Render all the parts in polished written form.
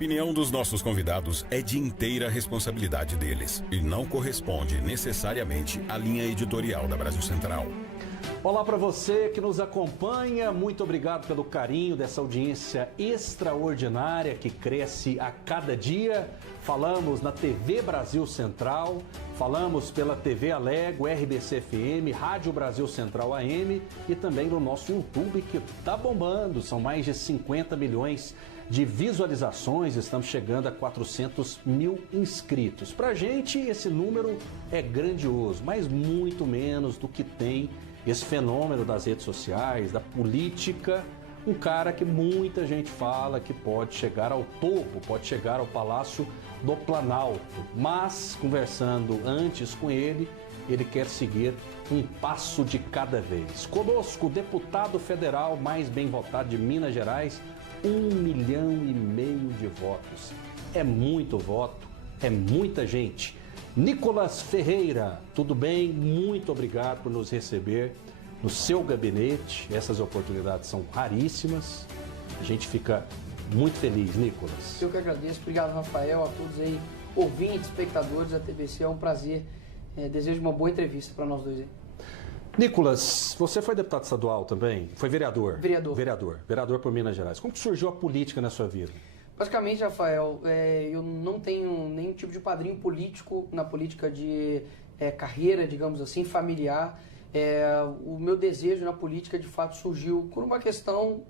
opinião dos nossos convidados é de inteira responsabilidade deles e não corresponde necessariamente à linha editorial da Brasil Central. Olá para você que nos acompanha, muito obrigado pelo carinho dessa audiência extraordinária que cresce a cada dia. Falamos na TV Brasil Central, falamos pela TV Alego, RBC FM, Rádio Brasil Central AM e também no nosso YouTube que está bombando, são mais de 50 milhões de visualizações, estamos chegando a 400 mil inscritos. Para a gente esse número é grandioso, mas muito menos do que tem esse fenômeno das redes sociais, da política, um cara que muita gente fala que pode chegar ao topo, pode chegar ao Palácio do Planalto, mas conversando antes com ele, ele quer seguir um passo de cada vez. Conosco, o deputado federal mais bem votado de Minas Gerais, 1,5 milhão de votos. É muito voto, é muita gente. Nicolas Ferreira, tudo bem? Muito obrigado por nos receber no seu gabinete. Essas oportunidades são raríssimas. A gente fica muito feliz, Nicolas. Eu que agradeço. Obrigado, Rafael, a todos aí, ouvintes, espectadores da TBC. É um prazer. Desejo uma boa entrevista para nós dois aí. Nicolas, você foi deputado estadual também? Foi vereador? Vereador por Minas Gerais. Como que surgiu a política na sua vida? Basicamente, Rafael, eu não tenho nenhum tipo de padrinho político na política de carreira, digamos assim, familiar. O meu desejo na política, de fato, surgiu por uma questão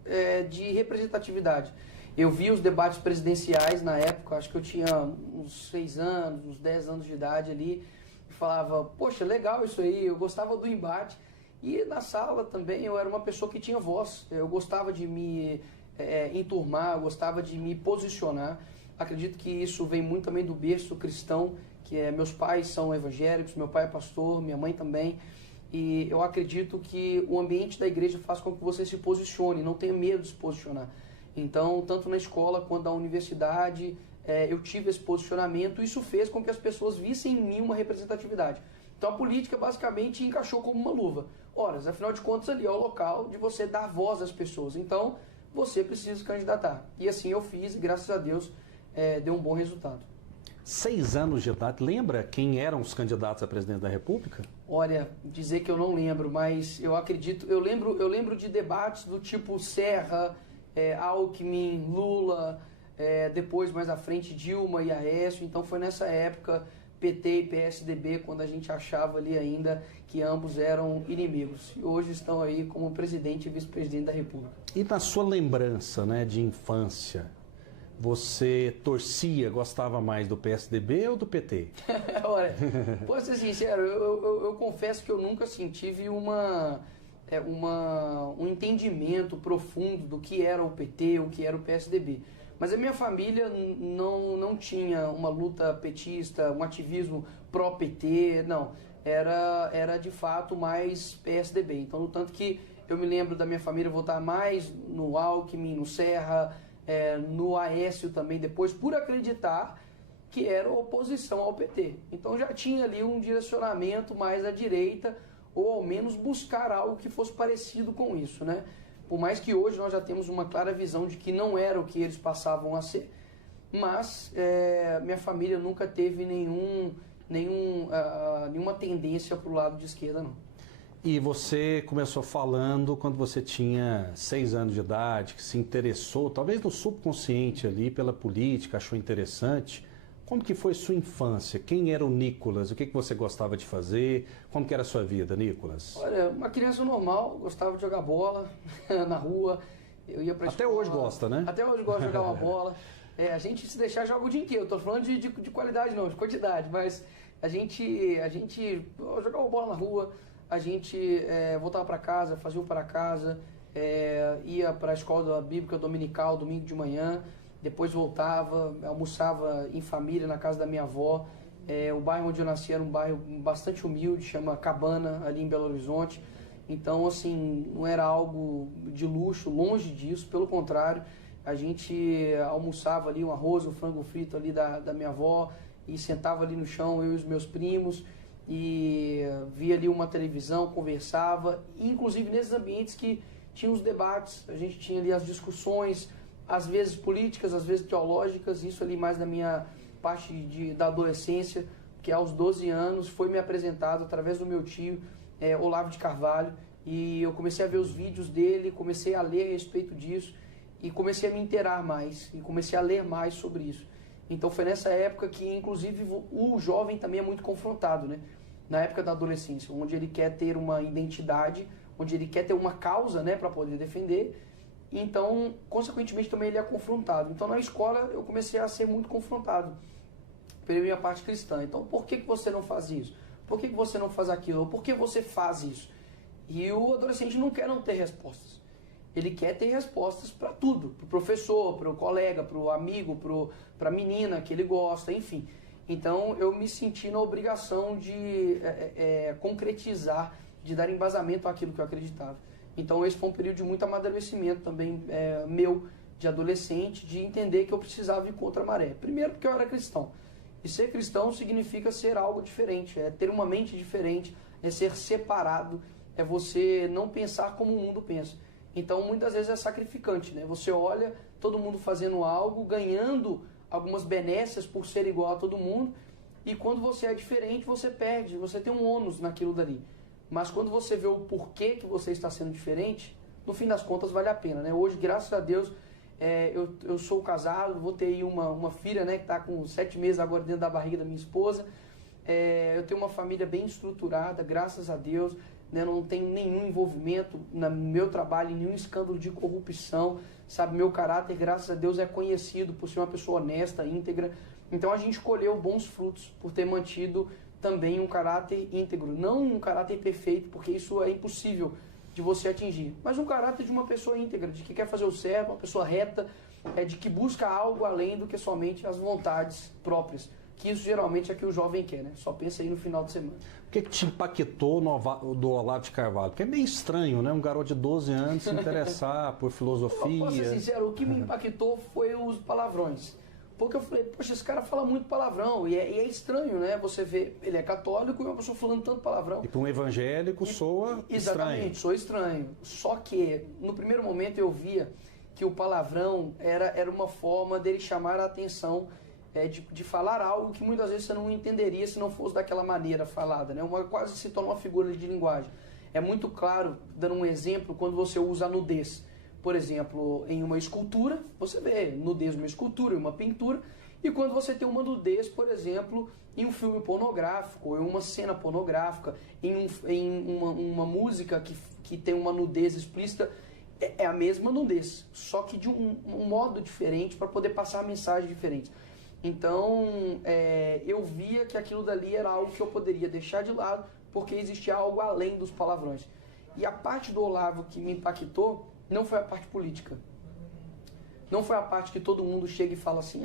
de representatividade. Eu vi os debates presidenciais na época, acho que eu tinha uns 6 anos, uns 10 anos de idade ali, e falava, poxa, legal isso aí, eu gostava do embate. E na sala também eu era uma pessoa que tinha voz, eu gostava de me enturmar, eu gostava de me posicionar. Acredito que isso vem muito também do berço cristão, que meus pais são evangélicos, meu pai é pastor, minha mãe também, e eu acredito que o ambiente da igreja faz com que você se posicione, não tenha medo de se posicionar. Então, tanto na escola quanto na universidade, eu tive esse posicionamento, e isso fez com que as pessoas vissem em mim uma representatividade. Então a política basicamente encaixou como uma luva. Ora, afinal de contas ali é o local de você dar voz às pessoas, então você precisa se candidatar. E assim eu fiz e graças a Deus deu um bom resultado. 6 anos de idade, lembra quem eram os candidatos a presidente da República? Olha, dizer que eu não lembro, mas eu acredito, eu lembro de debates do tipo Serra, Alckmin, Lula, depois mais à frente Dilma e Aécio, então foi nessa época PT e PSDB, quando a gente achava ali ainda que ambos eram inimigos. E hoje estão aí como presidente e vice-presidente da República. E na sua lembrança, de infância, você torcia, gostava mais do PSDB ou do PT? Olha, posso ser sincero, eu confesso que eu nunca tive um entendimento profundo do que era o PT, o que era o PSDB. Mas a minha família não tinha uma luta petista, um ativismo pró-PT, não. Era de fato mais PSDB. Então, no tanto que eu me lembro da minha família votar mais no Alckmin, no Serra, no Aécio também depois, por acreditar que era oposição ao PT. Então já tinha ali um direcionamento mais à direita, ou ao menos buscar algo que fosse parecido com isso, né? Por mais que hoje nós já temos uma clara visão de que não era o que eles passavam a ser, mas minha família nunca teve nenhuma tendência para o lado de esquerda, não. E você começou falando quando você tinha 6 anos de idade, que se interessou, talvez no subconsciente ali, pela política, achou interessante. Como que foi sua infância? Quem era o Nicolas? O que você gostava de fazer? Como que era a sua vida, Nicolas? Olha, uma criança normal, gostava de jogar bola na rua, eu ia pra escola. Até hoje gosta, né? Até hoje gosta de jogar uma bola. A gente, se deixar, joga o dia inteiro. Eu tô falando de qualidade não, de quantidade, mas a gente jogava bola na rua, a gente voltava para casa, fazia o para casa, ia para a escola bíblica dominical, domingo de manhã, depois voltava, almoçava em família na casa da minha avó. O bairro onde eu nasci era um bairro bastante humilde, chama Cabana, ali em Belo Horizonte. Então, assim, não era algo de luxo, longe disso, pelo contrário. A gente almoçava ali um arroz, um frango frito ali da minha avó e sentava ali no chão, eu e os meus primos, e via ali uma televisão, conversava, inclusive nesses ambientes que tinha os debates, a gente tinha ali as discussões, às vezes políticas, às vezes teológicas, isso ali mais da minha parte da adolescência, que aos 12 anos foi me apresentado através do meu tio, Olavo de Carvalho, e eu comecei a ver os vídeos dele, comecei a ler a respeito disso, e comecei a me inteirar mais, e comecei a ler mais sobre isso. Então foi nessa época que, inclusive, o jovem também é muito confrontado, né? Na época da adolescência, onde ele quer ter uma identidade, onde ele quer ter uma causa, né, para poder defender. Então, consequentemente, também ele é confrontado. Então, na escola, eu comecei a ser muito confrontado pela minha parte cristã. Então, por que você não faz isso? Por que você não faz aquilo? Ou por que você faz isso? E o adolescente não quer não ter respostas. Ele quer ter respostas para tudo. Para o professor, para o colega, para o amigo, para a menina que ele gosta, enfim. Então, eu me senti na obrigação de concretizar, de dar embasamento àquilo que eu acreditava. Então, esse foi um período de muito amadurecimento também meu, de adolescente, de entender que eu precisava ir contra a maré. Primeiro, porque eu era cristão. E ser cristão significa ser algo diferente, é ter uma mente diferente, é ser separado, é você não pensar como o mundo pensa. Então, muitas vezes é sacrificante, né? Você olha todo mundo fazendo algo, ganhando algumas benécias por ser igual a todo mundo, e quando você é diferente, você perde, você tem um ônus naquilo dali. Mas quando você vê o porquê que você está sendo diferente, no fim das contas vale a pena, né? Hoje, graças a Deus, eu sou casado, vou ter aí uma filha, né, que está com 7 meses agora dentro da barriga da minha esposa. Eu tenho uma família bem estruturada, graças a Deus, né? Não tenho nenhum envolvimento no meu trabalho, nenhum escândalo de corrupção, sabe? Meu caráter, graças a Deus, é conhecido por ser uma pessoa honesta, íntegra. Então a gente colheu bons frutos por ter mantido também um caráter íntegro, não um caráter perfeito, porque isso é impossível de você atingir, mas um caráter de uma pessoa íntegra, de que quer fazer o certo, uma pessoa reta, de que busca algo além do que somente as vontades próprias, que isso geralmente é que o jovem quer, né? Só pensa aí no final de semana. O que te impactou do Olavo de Carvalho? Porque é meio estranho, né? Um garoto de 12 anos se interessar por filosofia. Posso ser sincero, o que me impactou foi os palavrões. Porque eu falei, poxa, esse cara fala muito palavrão, e é estranho, né? Você vê, ele é católico e uma pessoa falando tanto palavrão. E para um evangélico soa exatamente, estranho. Exatamente, soa estranho. Só que, no primeiro momento, eu via que o palavrão era uma forma dele chamar a atenção, de falar algo que muitas vezes você não entenderia se não fosse daquela maneira falada, né? Quase se torna uma figura de linguagem. É muito claro, dando um exemplo, quando você usa a nudez. Por exemplo, em uma escultura, você vê nudez numa escultura, em uma pintura, e quando você tem uma nudez, por exemplo, em um filme pornográfico, em uma cena pornográfica, em uma música que tem uma nudez explícita, é a mesma nudez, só que de um modo diferente para poder passar mensagens diferentes. Então, eu via que aquilo dali era algo que eu poderia deixar de lado, porque existia algo além dos palavrões. E a parte do Olavo que me impactou não foi a parte política. Não foi a parte que todo mundo chega e fala assim,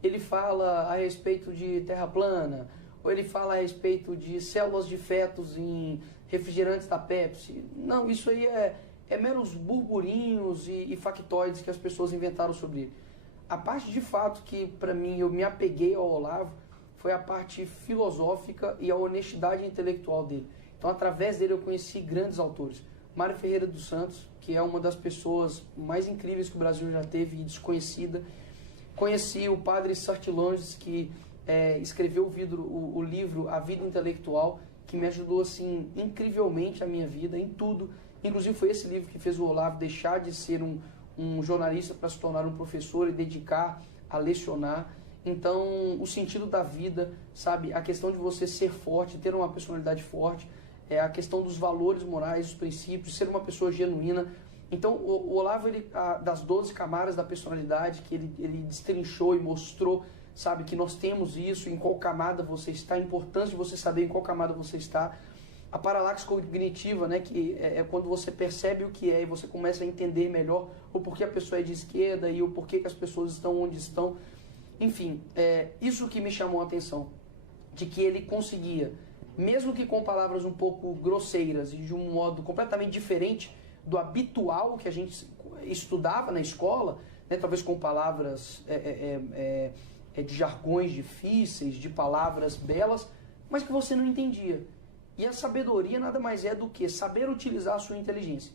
ele fala a respeito de terra plana, ou ele fala a respeito de células de fetos em refrigerantes da Pepsi. Não, isso aí é meros burburinhos e factoides que as pessoas inventaram sobre ele. A parte de fato que, para mim, eu me apeguei ao Olavo foi a parte filosófica e a honestidade intelectual dele. Então, através dele, eu conheci grandes autores. Mário Ferreira dos Santos, que é uma das pessoas mais incríveis que o Brasil já teve e desconhecida. Conheci o padre Sartilonges, que escreveu o livro A Vida Intelectual, que me ajudou assim incrivelmente a minha vida, em tudo. Inclusive foi esse livro que fez o Olavo deixar de ser um jornalista para se tornar um professor e dedicar a lecionar. Então, o sentido da vida, sabe? A questão de você ser forte, ter uma personalidade forte, a questão dos valores morais, dos princípios, ser uma pessoa genuína. Então, o Olavo, das 12 camadas da personalidade que ele destrinchou e mostrou, sabe, que nós temos isso, em qual camada você está, a importância de você saber em qual camada você está. A paralaxe cognitiva, né, que é quando você percebe o que é e você começa a entender melhor o porquê a pessoa é de esquerda e o porquê que as pessoas estão onde estão. Enfim, isso que me chamou a atenção, de que ele conseguia, mesmo que com palavras um pouco grosseiras e de um modo completamente diferente do habitual que a gente estudava na escola, né, talvez com palavras de jargões difíceis, de palavras belas, mas que você não entendia. E a sabedoria nada mais é do que saber utilizar a sua inteligência.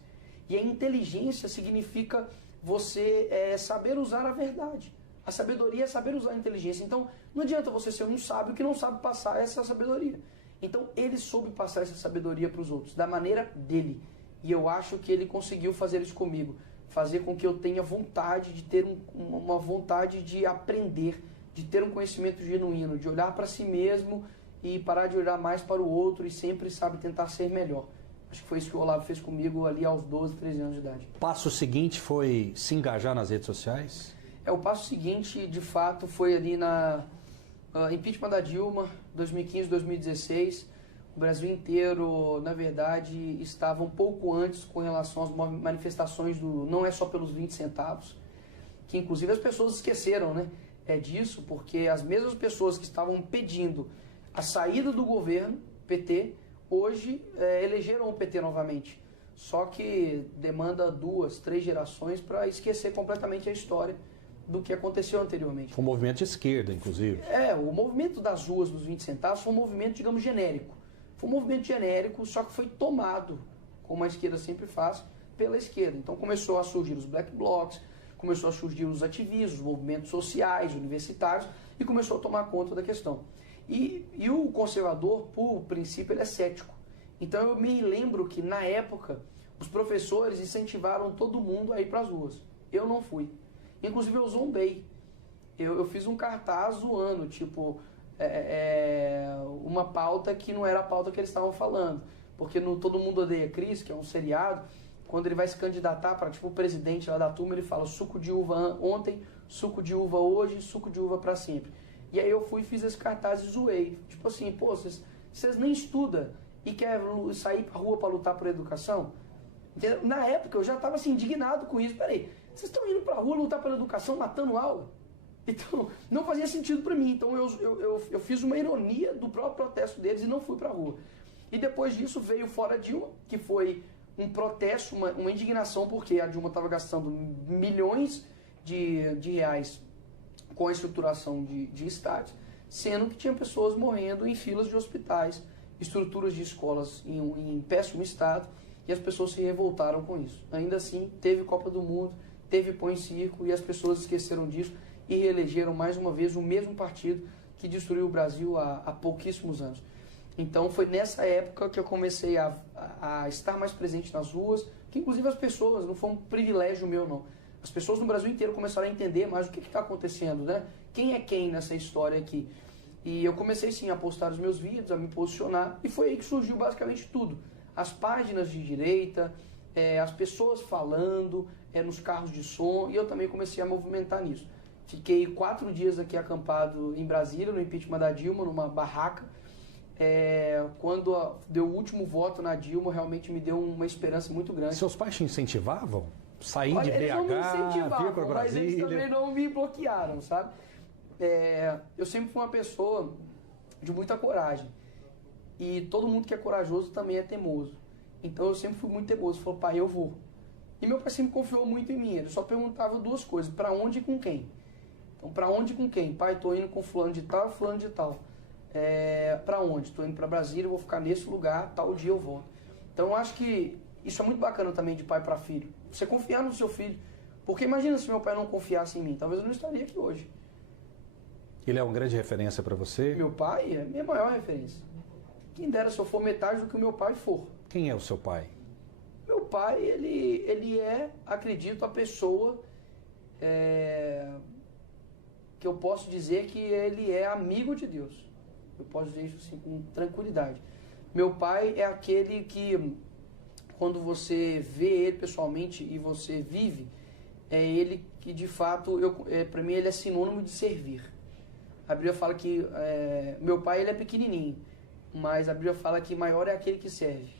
E a inteligência significa você saber usar a verdade. A sabedoria é saber usar a inteligência. Então, não adianta você ser um sábio que não sabe passar essa sabedoria. Então, ele soube passar essa sabedoria para os outros, da maneira dele. E eu acho que ele conseguiu fazer isso comigo. Fazer com que eu tenha vontade de ter uma vontade de aprender, de ter um conhecimento genuíno, de olhar para si mesmo e parar de olhar mais para o outro e sempre, sabe, tentar ser melhor. Acho que foi isso que o Olavo fez comigo ali aos 12, 13 anos de idade. O passo seguinte foi se engajar nas redes sociais? O passo seguinte, de fato, foi ali na impeachment da Dilma, 2015, 2016. O Brasil inteiro, na verdade, estava um pouco antes com relação às manifestações do não é só pelos 20 centavos, que inclusive as pessoas esqueceram, né, disso, porque as mesmas pessoas que estavam pedindo a saída do governo, PT, hoje elegeram o PT novamente. Só que demanda 2, 3 gerações para esquecer completamente a história do que aconteceu anteriormente. Foi um movimento de esquerda, inclusive. O movimento das ruas dos 20 centavos foi um movimento, digamos, genérico. Foi um movimento genérico, só que foi tomado, como a esquerda sempre faz, pela esquerda. Então começou a surgir os black blocs, começou a surgir os ativistas, os movimentos sociais, universitários, e começou a tomar conta da questão. E o conservador, por princípio, ele é cético. Então eu me lembro que, na época, os professores incentivaram todo mundo a ir para as ruas. Eu não fui. Inclusive eu zombei. Eu fiz um cartaz zoando, tipo, uma pauta que não era a pauta que eles estavam falando. Porque no Todo Mundo Odeia Chris, que é um seriado, quando ele vai se candidatar para, tipo, o presidente lá da turma, ele fala suco de uva ontem, suco de uva hoje, suco de uva para sempre. E aí eu fui e fiz esse cartaz e zoei. Tipo assim, pô, vocês nem estudam e querem sair pra rua para lutar por educação? Entendeu? Na época eu já estava assim, indignado com isso. Peraí, vocês estão indo pra rua lutar pela educação, matando aula? Então, não fazia sentido para mim. Então eu fiz uma ironia do próprio protesto deles e não fui pra rua. E depois disso veio Fora Dilma, que foi um protesto, uma indignação, porque a Dilma estava gastando milhões de reais com a estruturação de estádios, sendo que tinha pessoas morrendo em filas de hospitais, estruturas de escolas em péssimo estado, e as pessoas se revoltaram com isso. Ainda assim, teve Copa do Mundo, teve Põe Circo, e as pessoas esqueceram disso e reelegeram mais uma vez o mesmo partido que destruiu o Brasil há pouquíssimos anos. Então foi nessa época que eu comecei a estar mais presente nas ruas, que inclusive as pessoas, não foi um privilégio meu não, as pessoas no Brasil inteiro começaram a entender mais o que está acontecendo, né? Quem é quem nessa história aqui? E eu comecei sim a postar os meus vídeos, a me posicionar, e foi aí que surgiu basicamente tudo. As páginas de direita, as pessoas falando, nos carros de som, e eu também comecei a movimentar nisso. Fiquei 4 dias aqui acampado em Brasília, no impeachment da Dilma, numa barraca. Quando deu o último voto na Dilma, realmente me deu uma esperança muito grande. Seus pais te incentivavam? Sair de eles BH, não me incentivavam, vir para Brasília? mas eles também não me bloquearam, sabe? Eu sempre fui uma pessoa de muita coragem. E todo mundo que é corajoso também é teimoso. Então eu sempre fui muito teimoso. Falei, pai, eu vou. E meu pai sempre confiou muito em mim. Ele só perguntava 2 coisas: para onde e com quem? Então, para onde e com quem? Pai, tô indo com fulano de tal, fulano de tal. Para onde? Tô indo para Brasília, vou ficar nesse lugar, tal dia eu volto. Então eu acho que isso é muito bacana também de pai para filho. Você confiar no seu filho. Porque imagina se meu pai não confiasse em mim. Talvez eu não estaria aqui hoje. Ele é uma grande referência para você? Meu pai é a minha maior referência. Quem dera se eu for metade do que o meu pai for. Quem é o seu pai? Meu pai, ele é, acredito, a pessoa que eu posso dizer que ele é amigo de Deus. Eu posso dizer isso assim com tranquilidade. Meu pai é aquele que, quando você vê ele pessoalmente e você vive, é ele que de fato, para mim ele é sinônimo de servir. A Bíblia fala que meu pai ele é pequenininho, mas a Bíblia fala que maior é aquele que serve.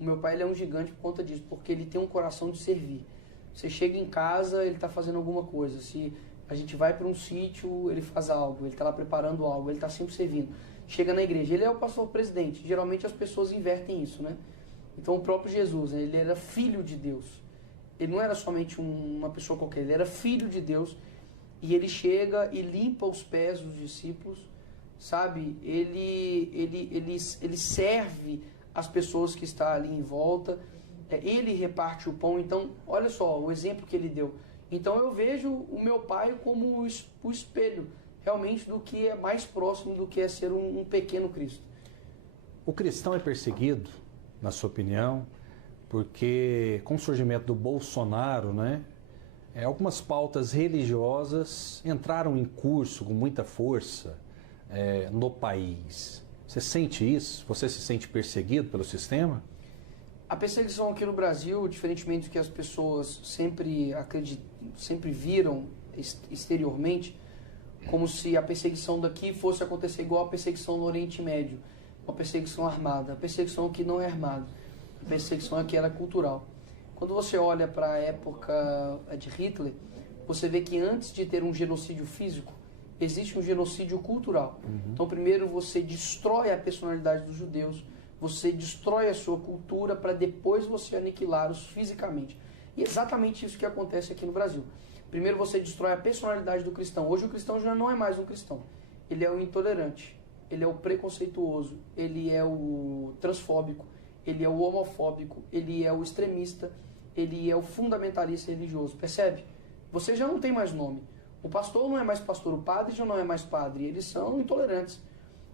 O meu pai ele é um gigante por conta disso, porque ele tem um coração de servir. Você chega em casa, ele está fazendo alguma coisa. Se a gente vai para um sítio, ele faz algo, ele está lá preparando algo, ele está sempre servindo. Chega na igreja, ele é o pastor presidente. Geralmente as pessoas invertem isso, né? Então o próprio Jesus, ele era filho de Deus. Ele não era somente uma pessoa qualquer, ele era filho de Deus. E ele chega e limpa os pés dos discípulos, sabe? Ele serve as pessoas que estão ali em volta. Ele reparte o pão. Então, olha só o exemplo que ele deu. Então eu vejo o meu pai como o espelho realmente do que é mais próximo do que é ser um pequeno Cristo. O cristão é perseguido, na sua opinião, porque com o surgimento do Bolsonaro, né, algumas pautas religiosas entraram em curso com muita força no país. Você sente isso? Você se sente perseguido pelo sistema? A perseguição aqui no Brasil, diferentemente do que as pessoas sempre viram exteriormente, como se a perseguição daqui fosse acontecer igual a perseguição no Oriente Médio, uma perseguição armada. A perseguição aqui não é armada, a perseguição aqui era cultural. Quando você olha para a época de Hitler, você vê que antes de ter um genocídio físico, existe um genocídio cultural. Então, primeiro você destrói a personalidade dos judeus, você destrói a sua cultura para depois você aniquilá-los fisicamente. E é exatamente isso que acontece aqui no Brasil. Primeiro você destrói a personalidade do cristão. Hoje o cristão já não é mais um cristão. Ele é o intolerante, ele é o preconceituoso, ele é o transfóbico, ele é o homofóbico, ele é o extremista, ele é o fundamentalista religioso. Percebe? Você já não tem mais nome. O pastor não é mais pastor, o padre já não é mais padre. Eles são intolerantes.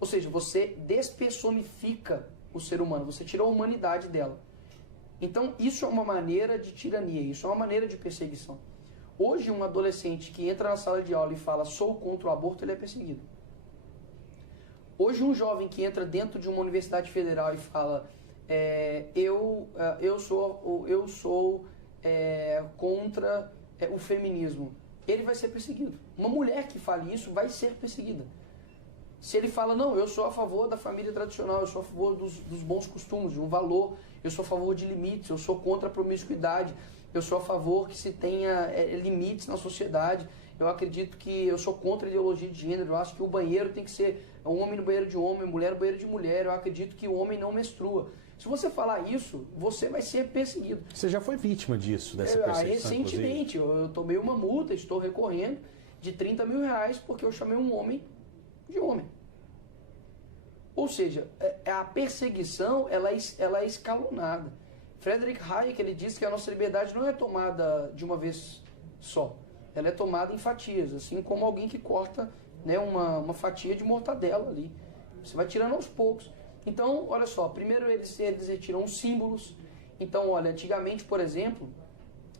Ou seja, você despersonifica o ser humano, você tira a humanidade dela. Então, isso é uma maneira de tirania, isso é uma maneira de perseguição. Hoje, um adolescente que entra na sala de aula e fala sou contra o aborto, ele é perseguido. Hoje, um jovem que entra dentro de uma universidade federal e fala eu sou contra o feminismo, ele vai ser perseguido. Uma mulher que fale isso vai ser perseguida. Se ele fala, não, eu sou a favor da família tradicional, eu sou a favor dos bons costumes, de um valor, eu sou a favor de limites, eu sou contra a promiscuidade, eu sou a favor que se tenha limites na sociedade, eu acredito que eu sou contra a ideologia de gênero, eu acho que o banheiro tem que ser um homem no banheiro de homem, mulher no banheiro de mulher, eu acredito que o homem não menstrua. Se você falar isso, você vai ser perseguido. Você já foi vítima disso, dessa perseguição? Recentemente, eu tomei uma multa, estou recorrendo, de 30 mil reais porque eu chamei um homem de homem. Ou seja, a perseguição ela é escalonada. Friedrich Hayek ele diz que a nossa liberdade não é tomada de uma vez só. Ela é tomada em fatias, assim como alguém que corta, né, uma fatia de mortadela ali. Você vai tirando aos poucos. Então, olha só, primeiro eles retiram os símbolos. Então, olha, antigamente, por exemplo,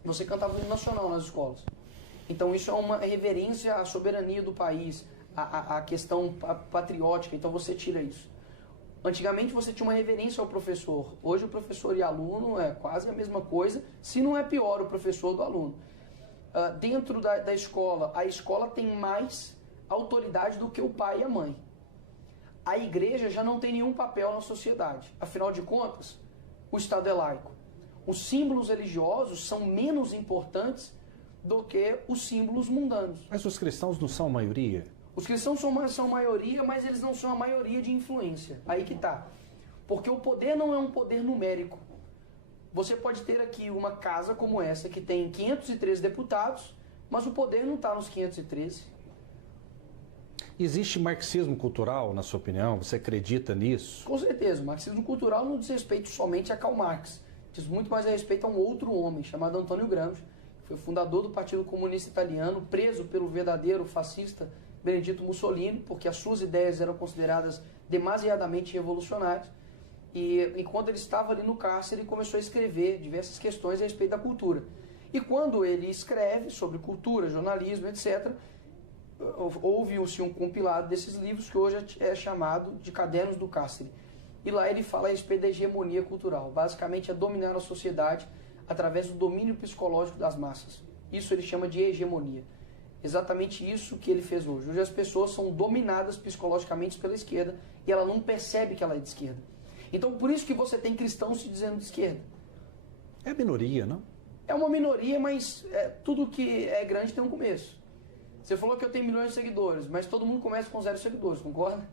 você cantava o hino nacional nas escolas. Então, isso é uma reverência à soberania do país, à questão patriótica. Então, você tira isso. Antigamente, você tinha uma reverência ao professor. Hoje, o professor e aluno é quase a mesma coisa, se não é pior o professor do aluno. Dentro da escola, a escola tem mais autoridade do que o pai e a mãe. A igreja já não tem nenhum papel na sociedade. Afinal de contas, o Estado é laico. Os símbolos religiosos são menos importantes do que os símbolos mundanos. Mas os cristãos não são a maioria? Os cristãos são maioria, mas eles não são a maioria de influência. Aí que tá. Porque o poder não é um poder numérico. Você pode ter aqui uma casa como essa, que tem 513 deputados, mas o poder não está nos 513. Existe marxismo cultural, na sua opinião? Você acredita nisso? Com certeza. O marxismo cultural não diz respeito somente a Karl Marx. Diz muito mais a respeito a um outro homem, chamado Antônio Gramsci, que foi fundador do Partido Comunista Italiano, preso pelo verdadeiro fascista Benedito Mussolini, porque as suas ideias eram consideradas demasiadamente revolucionárias. E enquanto ele estava ali no cárcere, ele começou a escrever diversas questões a respeito da cultura. E quando ele escreve sobre cultura, jornalismo, etc., houve-se um compilado desses livros que hoje é chamado de Cadernos do Cárcere. E lá ele fala a respeito da hegemonia cultural. Basicamente é dominar a sociedade através do domínio psicológico das massas. Isso ele chama de hegemonia. Exatamente isso que ele fez hoje. Hoje as pessoas são dominadas psicologicamente pela esquerda e ela não percebe que ela é de esquerda. Então por isso que você tem cristãos se dizendo de esquerda. É minoria, não? É uma minoria, mas tudo que é grande tem um começo. Você falou que eu tenho milhões de seguidores, mas todo mundo começa com 0 seguidores, concorda?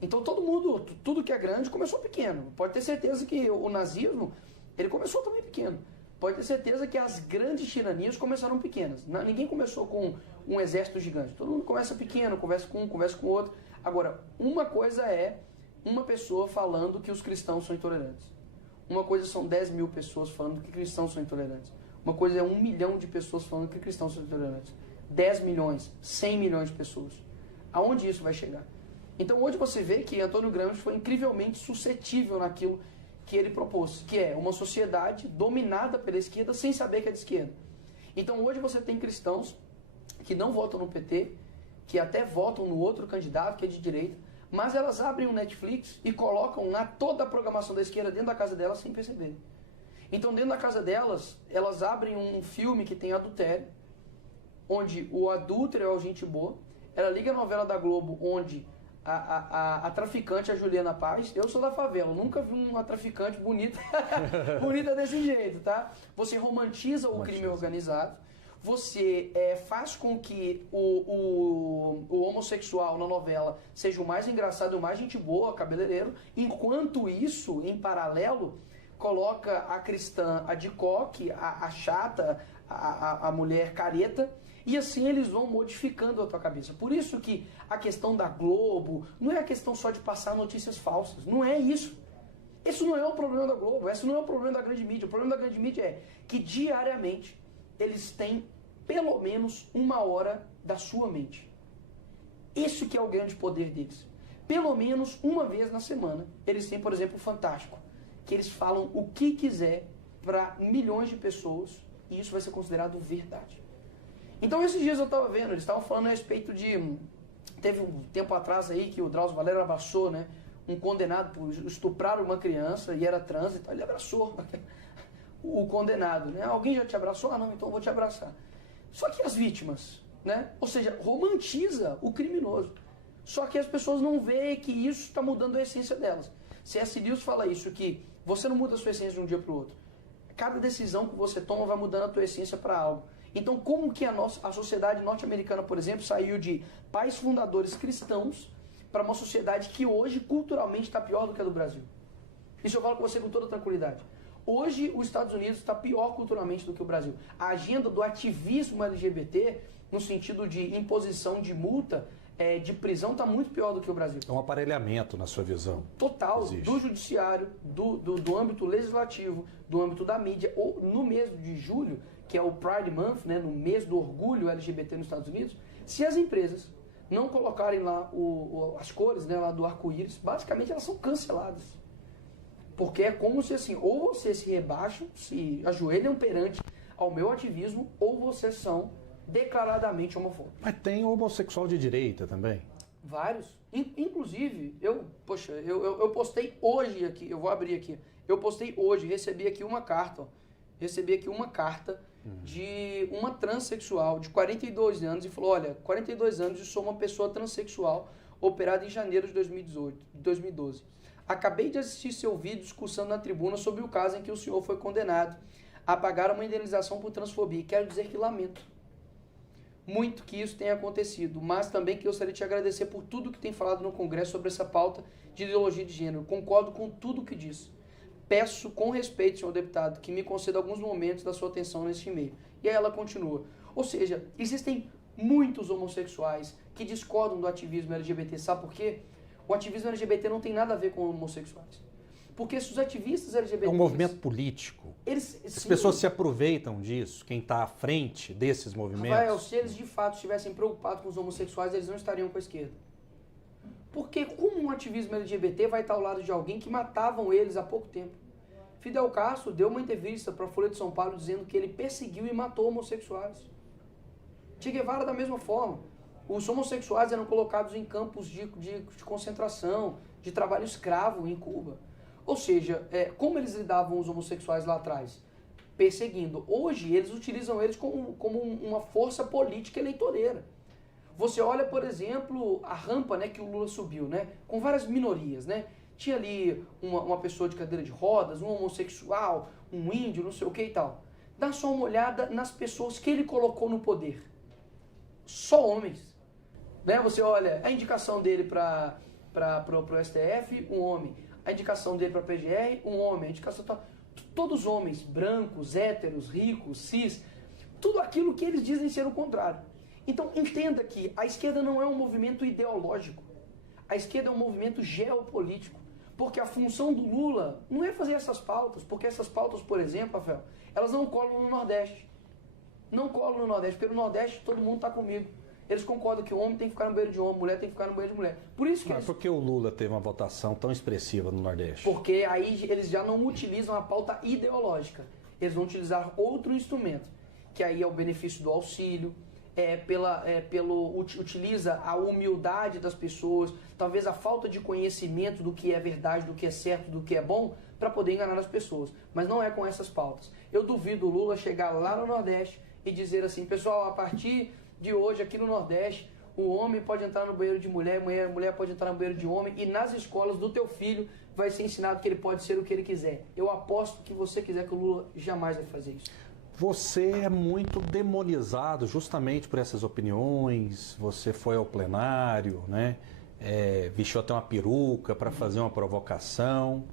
Então todo mundo, tudo que é grande começou pequeno. Pode ter certeza que o nazismo, ele começou também pequeno. Pode ter certeza que as grandes tiranias começaram pequenas. Ninguém começou com um exército gigante. Todo mundo começa pequeno, conversa com um, conversa com o outro. Agora, uma coisa é uma pessoa falando que os cristãos são intolerantes. Uma coisa são 10 mil pessoas falando que cristãos são intolerantes. Uma coisa é 1 milhão de pessoas falando que cristãos são intolerantes. 10 milhões, 100 milhões de pessoas. Aonde isso vai chegar? Então hoje você vê que Antônio Gramsci foi incrivelmente suscetível naquilo que ele propôs, que é uma sociedade dominada pela esquerda sem saber que é de esquerda. Então hoje você tem cristãos que não votam no PT, que até votam no outro candidato que é de direita, mas elas abrem um Netflix e colocam lá toda a programação da esquerda dentro da casa delas sem perceber. Então dentro da casa delas, elas abrem um filme que tem adultério, onde o adúltero é o gente boa, ela liga a novela da Globo, onde a traficante é a Juliana Paz. Eu sou da favela, nunca vi uma traficante bonita, bonita desse jeito, tá? Você romantiza o crime organizado, você faz com que o homossexual na novela seja o mais engraçado, o mais gente boa, cabeleireiro, enquanto isso, em paralelo, coloca a cristã, a de coque, a chata, a mulher careta, e assim eles vão modificando a tua cabeça. Por isso que a questão da Globo não é a questão só de passar notícias falsas. Não é isso. Esse não é o problema da Globo, esse não é o problema da grande mídia. O problema da grande mídia é que diariamente eles têm pelo menos 1 hora da sua mente. Isso que é o grande poder deles. Pelo menos uma vez na semana, eles têm, por exemplo, o Fantástico, que eles falam o que quiser para milhões de pessoas e isso vai ser considerado verdade. Então esses dias eu estava vendo, eles estavam falando a respeito de... Teve um tempo atrás aí que o Drauzio Varela abraçou, né? Um condenado por estuprar uma criança e era trans, então ele abraçou o condenado, né? Alguém já te abraçou? Ah, não, então eu vou te abraçar. Só que as vítimas, né? Ou seja, romantiza o criminoso. Só que as pessoas não veem que isso está mudando a essência delas. C.S. Lewis fala isso, que você não muda a sua essência de um dia para o outro. Cada decisão que você toma vai mudando a tua essência para algo. Então, como que a sociedade norte-americana, por exemplo, saiu de pais fundadores cristãos para uma sociedade que hoje, culturalmente, está pior do que a do Brasil? Isso eu falo com você com toda tranquilidade. Hoje, os Estados Unidos está pior culturalmente do que o Brasil. A agenda do ativismo LGBT, no sentido de imposição de multa, de prisão, está muito pior do que o Brasil. É um aparelhamento, na sua visão. Total, existe. Do judiciário, do âmbito legislativo, do âmbito da mídia. Ou no mês de julho, que é o Pride Month, né, no mês do orgulho LGBT nos Estados Unidos, se as empresas não colocarem lá as cores, né, lá do arco-íris, basicamente elas são canceladas. Porque é como se assim, ou vocês se rebaixam, se ajoelham perante ao meu ativismo, ou vocês são declaradamente homofóbicos. Mas tem homossexual de direita também? Vários. Inclusive, eu postei hoje aqui, eu vou abrir aqui, eu postei hoje, recebi aqui uma carta, de uma transexual de 42 anos e falou, olha, 42 anos e sou uma pessoa transexual operada em janeiro de 2012. Acabei de assistir seu vídeo discussando na tribuna sobre o caso em que o senhor foi condenado a pagar uma indenização por transfobia. E quero dizer que lamento muito que isso tenha acontecido, mas também que gostaria de te agradecer por tudo que tem falado no Congresso sobre essa pauta de ideologia de gênero. Concordo com tudo o que disse. Peço com respeito, senhor deputado, que me conceda alguns momentos da sua atenção neste e-mail. E aí ela continua. Ou seja, existem muitos homossexuais que discordam do ativismo LGBT. Sabe por quê? O ativismo LGBT não tem nada a ver com homossexuais. Porque se os ativistas LGBT... É um movimento político. As pessoas se aproveitam disso, quem está à frente desses movimentos. Rafael, se eles de fato estivessem preocupados com os homossexuais, eles não estariam com a esquerda. Porque como um ativismo LGBT vai estar ao lado de alguém que matavam eles há pouco tempo? Fidel Castro deu uma entrevista para a Folha de São Paulo dizendo que ele perseguiu e matou homossexuais. Che Guevara da mesma forma. Os homossexuais eram colocados em campos de concentração, de trabalho escravo em Cuba. Ou seja, como eles lidavam os homossexuais lá atrás? Perseguindo. Hoje, eles utilizam eles como uma força política eleitoreira. Você olha, por exemplo, a rampa, né, que o Lula subiu, né, com várias minorias, né? Tinha ali uma pessoa de cadeira de rodas, um homossexual, um índio, não sei o que e tal. Dá só uma olhada nas pessoas que ele colocou no poder. Só homens. Né? Você olha a indicação dele para o STF, um homem. A indicação dele para a PGR, um homem. A indicação todos homens, brancos, héteros, ricos, cis. Tudo aquilo que eles dizem ser o contrário. Então entenda que a esquerda não é um movimento ideológico. A esquerda é um movimento geopolítico. Porque a função do Lula não é fazer essas pautas, porque essas pautas, por exemplo, Rafael, elas não colam no Nordeste. Não colam no Nordeste, porque no Nordeste todo mundo está comigo. Eles concordam que o homem tem que ficar no banheiro de homem, a mulher tem que ficar no banheiro de mulher. Por isso que Mas por que o Lula teve uma votação tão expressiva no Nordeste? Porque aí eles já não utilizam a pauta ideológica. Eles vão utilizar outro instrumento, que aí é o benefício do auxílio, utiliza a humildade das pessoas, talvez a falta de conhecimento do que é verdade, do que é certo, do que é bom, para poder enganar as pessoas. Mas não é com essas pautas. Eu duvido o Lula chegar lá no Nordeste e dizer assim, pessoal, a partir de hoje aqui no Nordeste, o homem pode entrar no banheiro de mulher, a mulher pode entrar no banheiro de homem, e nas escolas do teu filho vai ser ensinado que ele pode ser o que ele quiser. Eu aposto que você quiser que o Lula jamais vai fazer isso. Você é muito demonizado justamente por essas opiniões, você foi ao plenário, né? Vestiu até uma peruca para fazer uma provocação.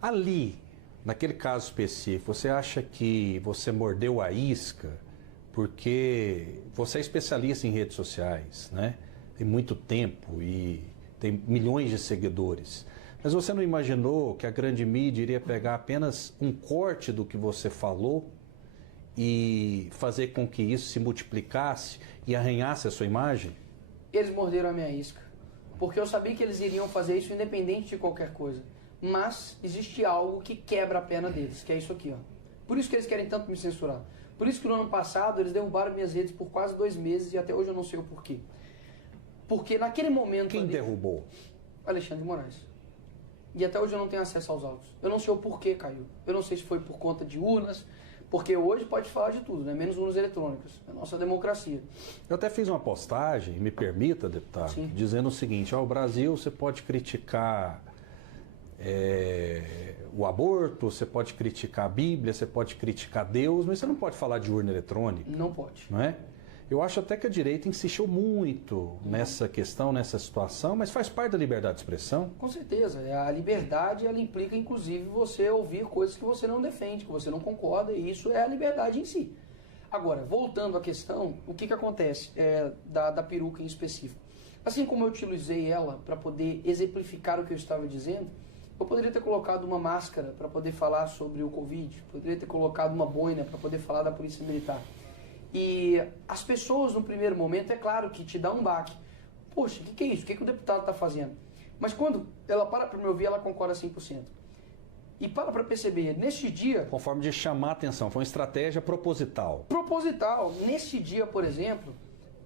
Ali, naquele caso específico, você acha que você mordeu a isca? Porque você é especialista em redes sociais, né? Tem muito tempo e tem milhões de seguidores. Mas você não imaginou que a grande mídia iria pegar apenas um corte do que você falou e fazer com que isso se multiplicasse e arranhasse a sua imagem? Eles morderam a minha isca, porque eu sabia que eles iriam fazer isso independente de qualquer coisa. Mas existe algo que quebra a perna deles, que é isso aqui, ó. Por isso que eles querem tanto me censurar. Por isso que no ano passado eles derrubaram minhas redes por quase 2 meses e até hoje eu não sei o porquê. Porque naquele momento... Quem derrubou? Alexandre de Moraes. E até hoje eu não tenho acesso aos autos. Eu não sei o porquê caiu. Eu não sei se foi por conta de urnas, porque hoje pode falar de tudo, né? Menos urnas eletrônicas. É a nossa democracia. Eu até fiz uma postagem, me permita, deputado, Sim, dizendo o seguinte, o Brasil você pode criticar o aborto, você pode criticar a Bíblia, você pode criticar Deus, mas você não pode falar de urna eletrônica. Não pode. Não é? Eu acho até que a direita insistiu muito nessa questão, nessa situação, mas faz parte da liberdade de expressão. Com certeza. A liberdade, ela implica, inclusive, você ouvir coisas que você não defende, que você não concorda, e isso é a liberdade em si. Agora, voltando à questão, o que acontece da peruca em específico? Assim como eu utilizei ela para poder exemplificar o que eu estava dizendo, eu poderia ter colocado uma máscara para poder falar sobre o Covid, poderia ter colocado uma boina para poder falar da Polícia Militar. E as pessoas, no primeiro momento, é claro que te dá um baque. Poxa, o que é isso? O que o deputado está fazendo? Mas quando ela para me ouvir, ela concorda 100%. E para perceber, neste dia... Conforme de chamar a atenção, foi uma estratégia proposital. Proposital. Neste dia, por exemplo,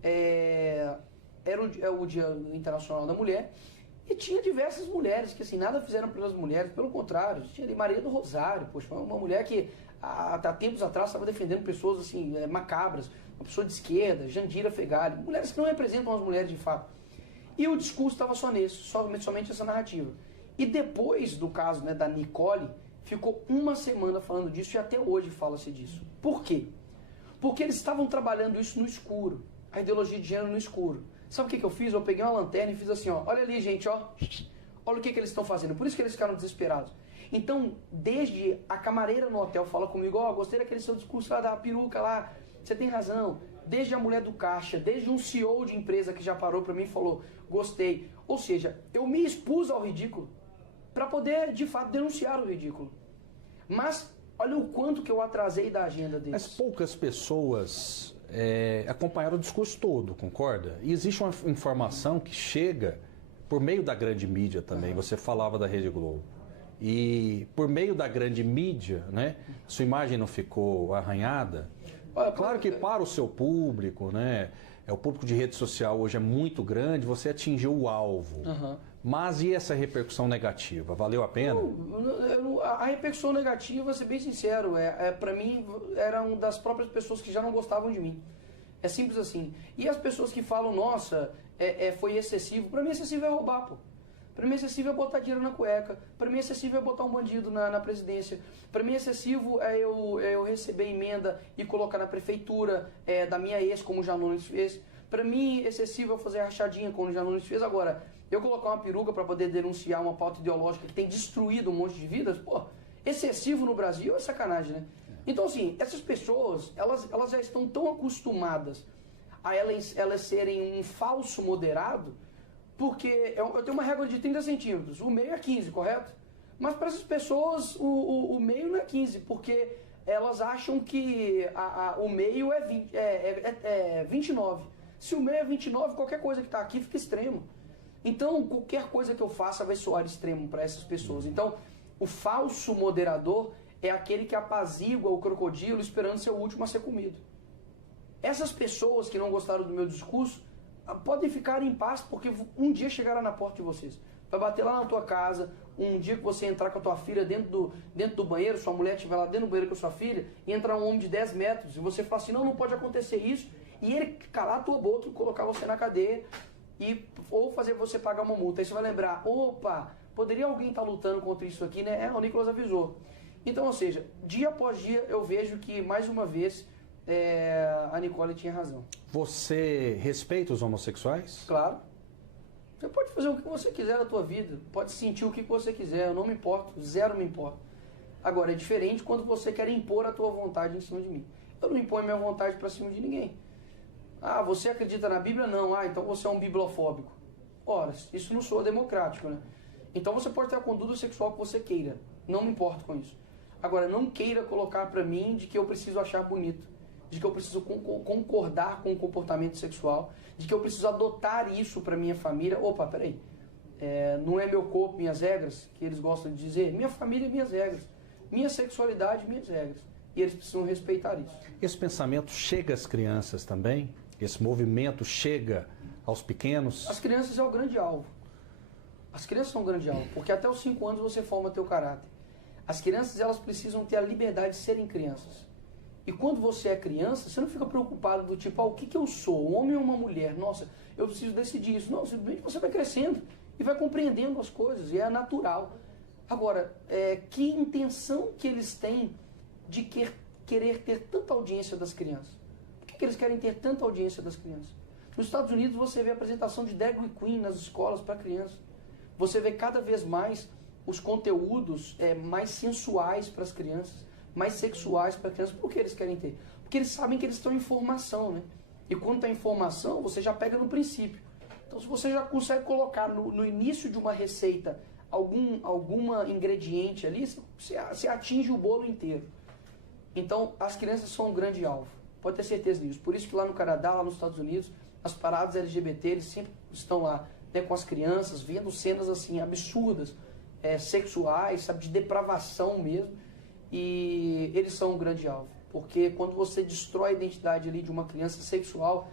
era o Dia Internacional da Mulher, e tinha diversas mulheres que assim, nada fizeram pelas mulheres, pelo contrário. Tinha ali Maria do Rosário, poxa, uma mulher que há tempos atrás estava defendendo pessoas assim, macabras, uma pessoa de esquerda, Jandira Fegali, mulheres que não representam as mulheres de fato. E o discurso estava só nisso, somente essa narrativa. E depois do caso, né, da Nicole, ficou uma semana falando disso e até hoje fala-se disso. Por quê? Porque eles estavam trabalhando isso no escuro, a ideologia de gênero no escuro. Sabe o que eu fiz? Eu peguei uma lanterna e fiz assim, ó, olha ali, gente, ó, olha o que eles estão fazendo. Por isso que eles ficaram desesperados. Então, desde a camareira no hotel fala comigo, ó, gostei daquele seu discurso lá da peruca lá, você tem razão. Desde a mulher do caixa, desde um CEO de empresa que já parou pra mim e falou, gostei. Ou seja, eu me expus ao ridículo para poder, de fato, denunciar o ridículo. Mas, olha o quanto que eu atrasei da agenda deles. Mas poucas pessoas acompanharam o discurso todo, concorda? E existe uma informação que chega por meio da grande mídia também. Você falava da Rede Globo. E por meio da grande mídia, né, sua imagem não ficou arranhada? Claro que para o seu público, né, o público de rede social hoje é muito grande, você atingiu o alvo. Mas e essa repercussão negativa? Valeu a pena? A repercussão negativa, vou ser bem sincero, para mim eram das próprias pessoas que já não gostavam de mim. É simples assim. E as pessoas que falam, nossa, foi excessivo, para mim excessivo é roubar, pô. Para mim excessivo é botar dinheiro na cueca, para mim excessivo é botar um bandido na presidência, para mim excessivo é eu receber emenda e colocar na prefeitura da minha ex, como o Janones fez. Para mim excessivo é fazer rachadinha, como o Janones fez. Agora, eu colocar uma peruca para poder denunciar uma pauta ideológica que tem destruído um monte de vidas, pô, excessivo no Brasil é sacanagem, né? Então assim, essas pessoas, elas já estão tão acostumadas a elas serem um falso moderado, Porque eu tenho uma régua de 30 centímetros, o meio é 15, correto? Mas para essas pessoas o meio não é 15, porque elas acham que o meio é 29. Se o meio é 29, qualquer coisa que está aqui fica extremo. Então, qualquer coisa que eu faça vai soar extremo para essas pessoas. Então, o falso moderador é aquele que apazigua o crocodilo esperando ser o último a ser comido. Essas pessoas que não gostaram do meu discurso podem ficar em paz, porque um dia chegará na porta de vocês. Vai bater lá na tua casa, um dia que você entrar com a tua filha dentro do banheiro, sua mulher estiver lá dentro do banheiro com a sua filha, e entrar um homem de 10 metros, e você falar assim, não pode acontecer isso, e ele calar a tua boca e colocar você na cadeia, ou fazer você pagar uma multa. Aí você vai lembrar, opa, poderia alguém estar lutando contra isso aqui, né? O Nicolas avisou. Então, ou seja, dia após dia eu vejo que, mais uma vez, a Nicole tinha razão. Você respeita os homossexuais? Claro. Você pode fazer o que você quiser na tua vida, pode sentir o que você quiser, eu não me importo, zero me importa. Agora, é diferente quando você quer impor a tua vontade em cima de mim. Eu não imponho minha vontade para cima de ninguém. Ah, você acredita na Bíblia? Não. Ah, então você é um bibliofóbico. Ora, isso não soa democrático, né? Então você pode ter a conduta sexual que você queira, não me importo com isso. Agora, não queira colocar para mim de que eu preciso achar bonito, de que eu preciso concordar com o comportamento sexual, de que eu preciso adotar isso para minha família. Opa, peraí, não é meu corpo, minhas regras, que eles gostam de dizer? Minha família, minhas regras. Minha sexualidade, minhas regras. E eles precisam respeitar isso. Esse pensamento chega às crianças também? Esse movimento chega aos pequenos? As crianças é o grande alvo. As crianças são o grande alvo, porque até os 5 anos você forma teu caráter. As crianças, elas precisam ter a liberdade de serem crianças. E quando você é criança, você não fica preocupado do tipo, o que eu sou? Um homem ou uma mulher? Nossa, eu preciso decidir isso. Não, simplesmente você vai crescendo e vai compreendendo as coisas, e é natural. Agora, que intenção que eles têm de querer ter tanta audiência das crianças? Por que eles querem ter tanta audiência das crianças? Nos Estados Unidos você vê a apresentação de drag queen nas escolas para crianças. Você vê cada vez mais os conteúdos mais sensuais para as crianças, mais sexuais para crianças. Por que eles querem ter? Porque eles sabem que eles estão em formação, né? E quando está em formação, você já pega no princípio. Então, se você já consegue colocar no início de uma receita alguma ingrediente ali, você atinge o bolo inteiro. Então, as crianças são um grande alvo. Pode ter certeza disso. Por isso que lá no Canadá, lá nos Estados Unidos, as paradas LGBT, eles sempre estão lá, né, com as crianças, vendo cenas assim absurdas, sexuais, sabe, de depravação mesmo. E eles são um grande alvo, porque quando você destrói a identidade ali de uma criança sexual,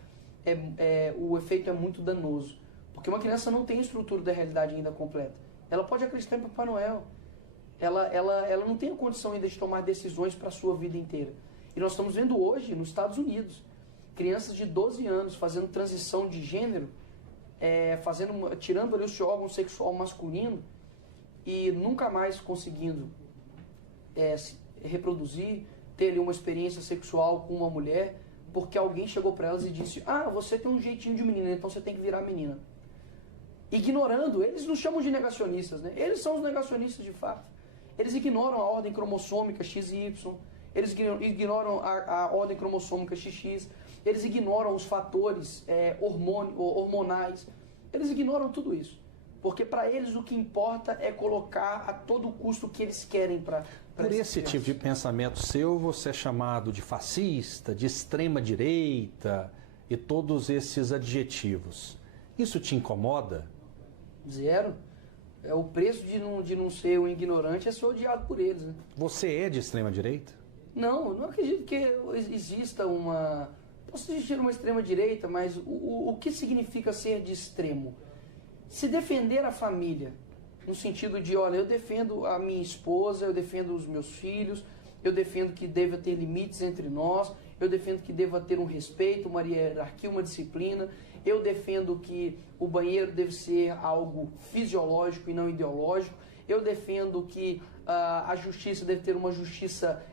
o efeito é muito danoso, porque uma criança não tem a estrutura da realidade ainda completa. Ela pode acreditar em Papai Noel, ela não tem a condição ainda de tomar decisões para a sua vida inteira. E nós estamos vendo hoje, nos Estados Unidos, crianças de 12 anos fazendo transição de gênero, tirando ali o seu órgão sexual masculino e nunca mais conseguindo se reproduzir, ter ali uma experiência sexual com uma mulher, porque alguém chegou para elas e disse, você tem um jeitinho de menina, então você tem que virar menina. Ignorando, eles nos chamam de negacionistas, né? Eles são os negacionistas de fato. Eles ignoram a ordem cromossômica XY, eles ignoram a ordem cromossômica XX, eles ignoram os fatores hormonais, eles ignoram tudo isso. Porque para eles o que importa é colocar a todo custo o que eles querem para Por esse tipo de pensamento seu, você é chamado de fascista, de extrema-direita e todos esses adjetivos. Isso te incomoda? Zero. O preço de não ser um ignorante é ser odiado por eles, né? Você é de extrema-direita? Não, eu não acredito que exista uma... Posso existir uma extrema-direita, mas o que significa ser de extremo? Se defender a família, no sentido de, olha, eu defendo a minha esposa, eu defendo os meus filhos, eu defendo que deva ter limites entre nós, eu defendo que deva ter um respeito, uma hierarquia, uma disciplina, eu defendo que o banheiro deve ser algo fisiológico e não ideológico, eu defendo que a justiça deve ter uma justiça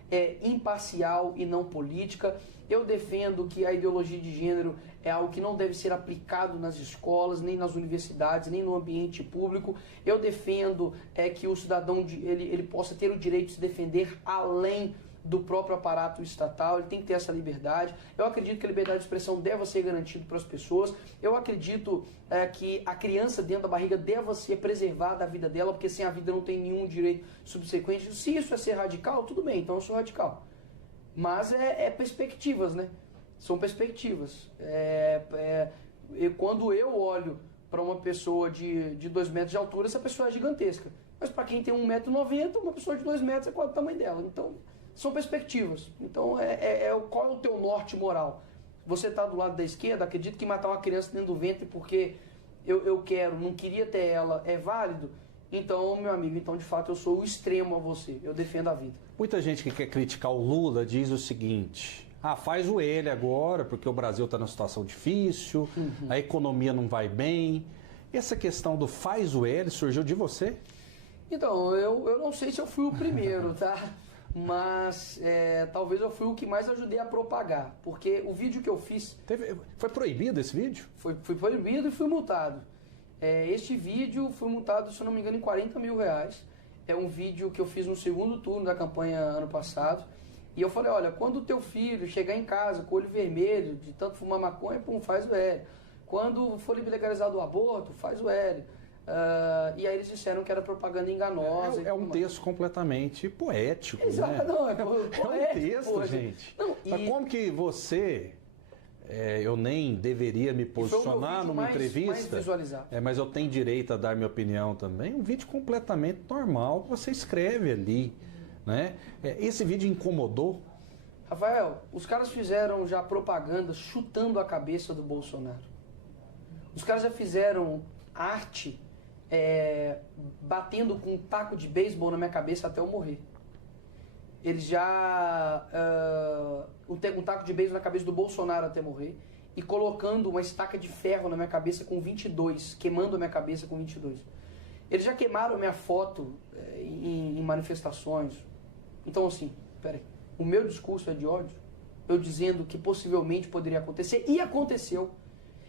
imparcial e não política, eu defendo que a ideologia de gênero é algo que não deve ser aplicado nas escolas, nem nas universidades, nem no ambiente público. Eu defendo que o cidadão ele possa ter o direito de se defender além do próprio aparato estatal, ele tem que ter essa liberdade. Eu acredito que a liberdade de expressão deva ser garantida para as pessoas. Eu acredito que a criança dentro da barriga deva ser preservada a vida dela, porque sem a vida não tem nenhum direito subsequente. Se isso é ser radical, tudo bem, então eu sou radical. Mas é perspectivas, né? São perspectivas. Quando eu olho para uma pessoa de 2 metros de altura, essa pessoa é gigantesca. Mas para quem tem 1,90 m, uma pessoa de 2 metros é quase o tamanho dela. Então, são perspectivas. Então, qual é o teu norte moral? Você está do lado da esquerda, acredita que matar uma criança dentro do ventre porque eu quero, não queria ter ela, é válido? Então, meu amigo, então de fato eu sou o extremo a você. Eu defendo a vida. Muita gente que quer criticar o Lula diz o seguinte: faz o L agora, porque o Brasil está numa situação difícil, a economia não vai bem. Essa questão do faz o L surgiu de você? Então, eu não sei se eu fui o primeiro, tá? Mas talvez eu fui o que mais ajudei a propagar. Porque o vídeo que eu fiz... Foi proibido esse vídeo? Foi proibido e fui multado. Este vídeo fui multado, se eu não me engano, em R$40 mil. É um vídeo que eu fiz no segundo turno da campanha ano passado. E eu falei, olha, quando o teu filho chegar em casa com o olho vermelho, de tanto fumar maconha, faz o L. Quando for legalizado o aborto, faz o L. E aí eles disseram que era propaganda enganosa. É um texto completamente poético, exato, né? Não, é poético, um texto, poxa. gente. Não, Mas como que você... eu nem deveria me posicionar numa entrevista, mas eu tenho direito a dar minha opinião também. Um vídeo completamente normal que você escreve ali, né? Esse vídeo incomodou? Rafael, os caras fizeram já propaganda chutando a cabeça do Bolsonaro. Os caras já fizeram arte batendo com um taco de beisebol na minha cabeça até eu morrer. Eles já... um taco de beisebol na cabeça do Bolsonaro até morrer e colocando uma estaca de ferro na minha cabeça com 22, queimando a minha cabeça com 22. Eles já queimaram a minha foto em manifestações. Então, assim, peraí, o meu discurso é de ódio? Eu dizendo que possivelmente poderia acontecer, e aconteceu.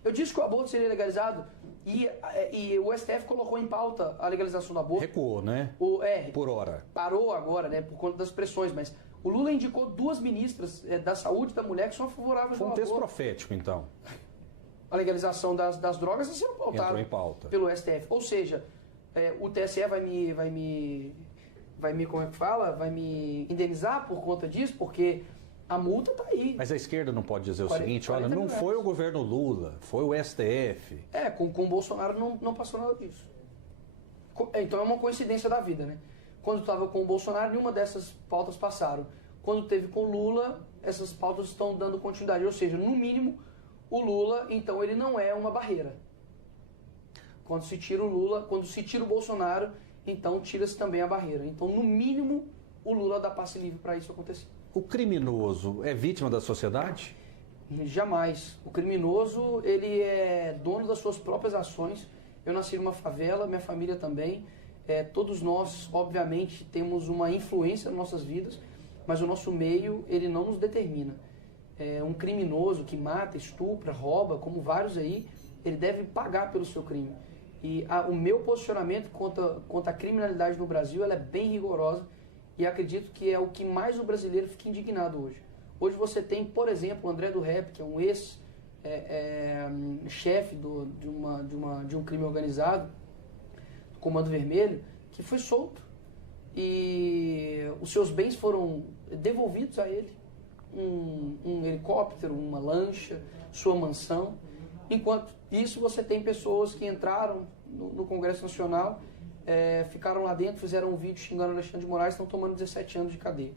Eu disse que o aborto seria legalizado e o STF colocou em pauta a legalização do aborto. Recuou, né? Por hora. Parou agora, né? Por conta das pressões, mas o Lula indicou 2 ministras da saúde e da mulher que são favoráveis ao aborto. Foi um texto profético, então. A legalização das drogas está sendo pautada. Entrou em pauta. Pelo STF. Ou seja, o TSE vai me como é que fala? Vai me indenizar por conta disso, porque a multa está aí. Mas a esquerda não pode dizer o seguinte, olha, não foi o governo Lula, foi o STF. Com o Bolsonaro não passou nada disso. Então é uma coincidência da vida, né? Quando estava com o Bolsonaro, nenhuma dessas pautas passaram. Quando teve com o Lula, essas pautas estão dando continuidade. Ou seja, no mínimo, o Lula, então, ele não é uma barreira. Quando se tira o Lula, quando se tira o Bolsonaro, então tira-se também a barreira. Então, no mínimo, o Lula dá passe livre para isso acontecer. O criminoso é vítima da sociedade? Jamais. O criminoso, ele é dono das suas próprias ações. Eu nasci numa favela, minha família também. Todos nós, obviamente, temos uma influência nas nossas vidas, mas o nosso meio, ele não nos determina. Um criminoso que mata, estupra, rouba, como vários aí, ele deve pagar pelo seu crime. E o meu posicionamento contra a criminalidade no Brasil, ela é bem rigorosa. E acredito que é o que mais o brasileiro fica indignado hoje. Hoje você tem, por exemplo, o André do Rap, que é um ex-chefe de um crime organizado, do Comando Vermelho, que foi solto. E os seus bens foram devolvidos a ele. Um helicóptero, uma lancha, sua mansão. Enquanto isso, você tem pessoas que entraram no Congresso Nacional, ficaram lá dentro, fizeram um vídeo xingando Alexandre de Moraes, estão tomando 17 anos de cadeia.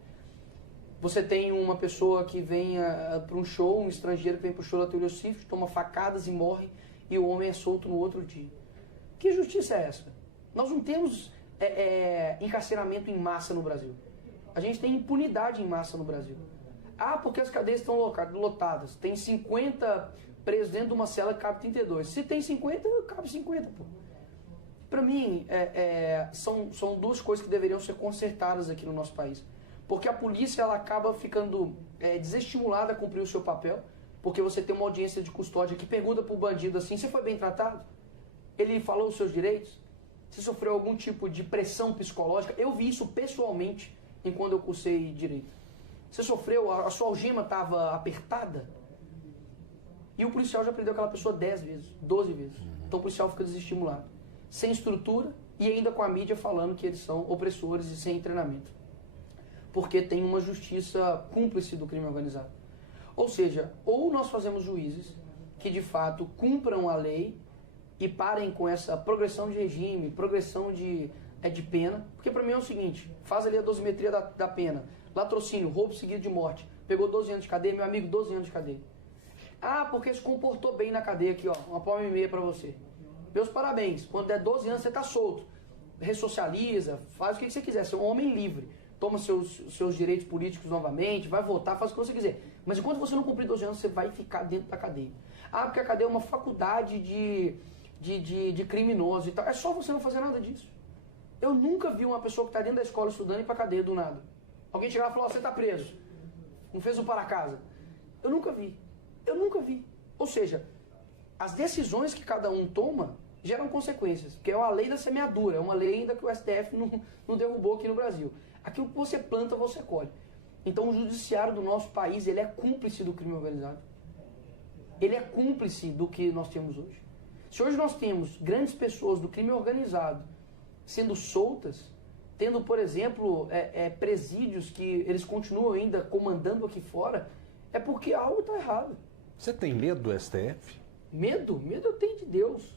Você tem uma pessoa que vem para um show, um estrangeiro que vem para o show da Taylor Swift, toma facadas e morre, e o homem é solto no outro dia. Que justiça é essa? Nós não temos encarceramento em massa no Brasil. A gente tem impunidade em massa no Brasil. Porque as cadeias estão lotadas. Tem 50 presos dentro de uma cela que cabe 32. Se tem 50, cabe 50, pô. Para mim, são 2 coisas que deveriam ser consertadas aqui no nosso país. Porque a polícia ela acaba ficando desestimulada a cumprir o seu papel, porque você tem uma audiência de custódia que pergunta para o bandido assim, você foi bem tratado? Ele falou os seus direitos? Você sofreu algum tipo de pressão psicológica? Eu vi isso pessoalmente enquanto eu cursei direito. Você sofreu, a sua algema estava apertada? E o policial já prendeu aquela pessoa 10 vezes, 12 vezes. Então o policial fica desestimulado. Sem estrutura e ainda com a mídia falando que eles são opressores e sem treinamento. Porque tem uma justiça cúmplice do crime organizado. Ou seja, ou nós fazemos juízes que de fato cumpram a lei e parem com essa progressão de regime, progressão de pena. Porque para mim é o seguinte, faz ali a dosimetria da pena. Latrocínio, roubo seguido de morte. Pegou 12 anos de cadeia, meu amigo, 12 anos de cadeia. Ah, porque se comportou bem na cadeia aqui, ó, uma palma e meia pra você. Meus parabéns, quando der 12 anos você tá solto. Ressocializa, faz o que você quiser, você é um homem livre. Toma seus direitos políticos novamente, vai votar, faz o que você quiser. Mas enquanto você não cumprir 12 anos, você vai ficar dentro da cadeia. Ah, porque a cadeia é uma faculdade de criminosos e tal. É só você não fazer nada disso. Eu nunca vi uma pessoa que está dentro da escola estudando ir pra cadeia do nada. Alguém chegar e falar, você tá preso. Não fez um para casa. Eu nunca vi. Eu nunca vi. Ou seja, as decisões que cada um toma geram consequências, que é a lei da semeadura, é uma lei ainda que o STF não derrubou aqui no Brasil. Aquilo que você planta, você colhe. Então o judiciário do nosso país, ele é cúmplice do crime organizado. Ele é cúmplice do que nós temos hoje. Se hoje nós temos grandes pessoas do crime organizado sendo soltas, tendo, por exemplo, presídios que eles continuam ainda comandando aqui fora, é porque algo está errado. Você tem medo do STF? Medo? Medo eu tenho de Deus.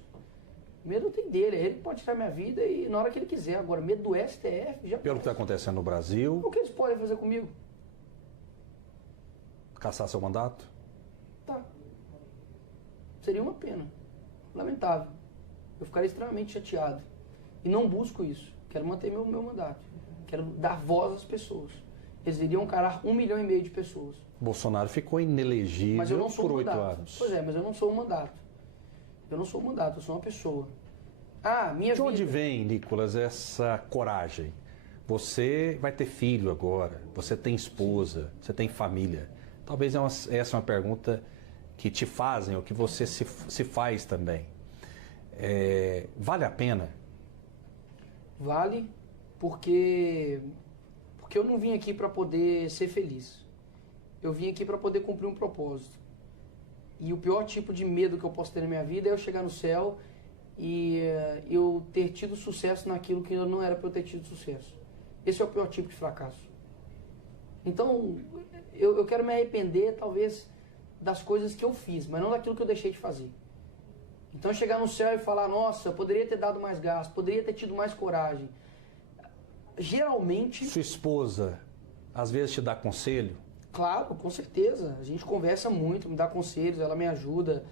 Medo eu tenho dele. Ele pode tirar minha vida e na hora que ele quiser. Agora, medo do STF já... Pelo que está acontecendo no Brasil... O que eles podem fazer comigo? Caçar seu mandato? Tá. Seria uma pena. Lamentável. Eu ficaria extremamente chateado. E não busco isso. Quero manter meu mandato. Quero dar voz às pessoas. Eles iriam encarar 1,5 milhão de pessoas. Bolsonaro ficou inelegível mas eu não sou por um 8 mandato. anos. Pois é, mas eu não sou um mandato. Eu não sou um mandato, eu sou uma pessoa. Ah, minha De onde vida... vem, Nicolas, essa coragem? Você vai ter filho agora, você tem esposa, você tem família. Talvez essa é uma pergunta que te fazem, ou que você se faz também. Vale a pena? Vale, porque eu não vim aqui para poder ser feliz. Eu vim aqui para poder cumprir um propósito. E o pior tipo de medo que eu posso ter na minha vida é eu chegar no céu e eu ter tido sucesso naquilo que não era para eu ter tido sucesso. Esse é o pior tipo de fracasso. Então, eu quero me arrepender, talvez, das coisas que eu fiz, mas não daquilo que eu deixei de fazer. Então, chegar no céu e falar, nossa, eu poderia ter dado mais gás, poderia ter tido mais coragem. Geralmente... Sua esposa, às vezes, te dá conselho? Claro, com certeza. A gente conversa muito, me dá conselhos, ela me ajuda.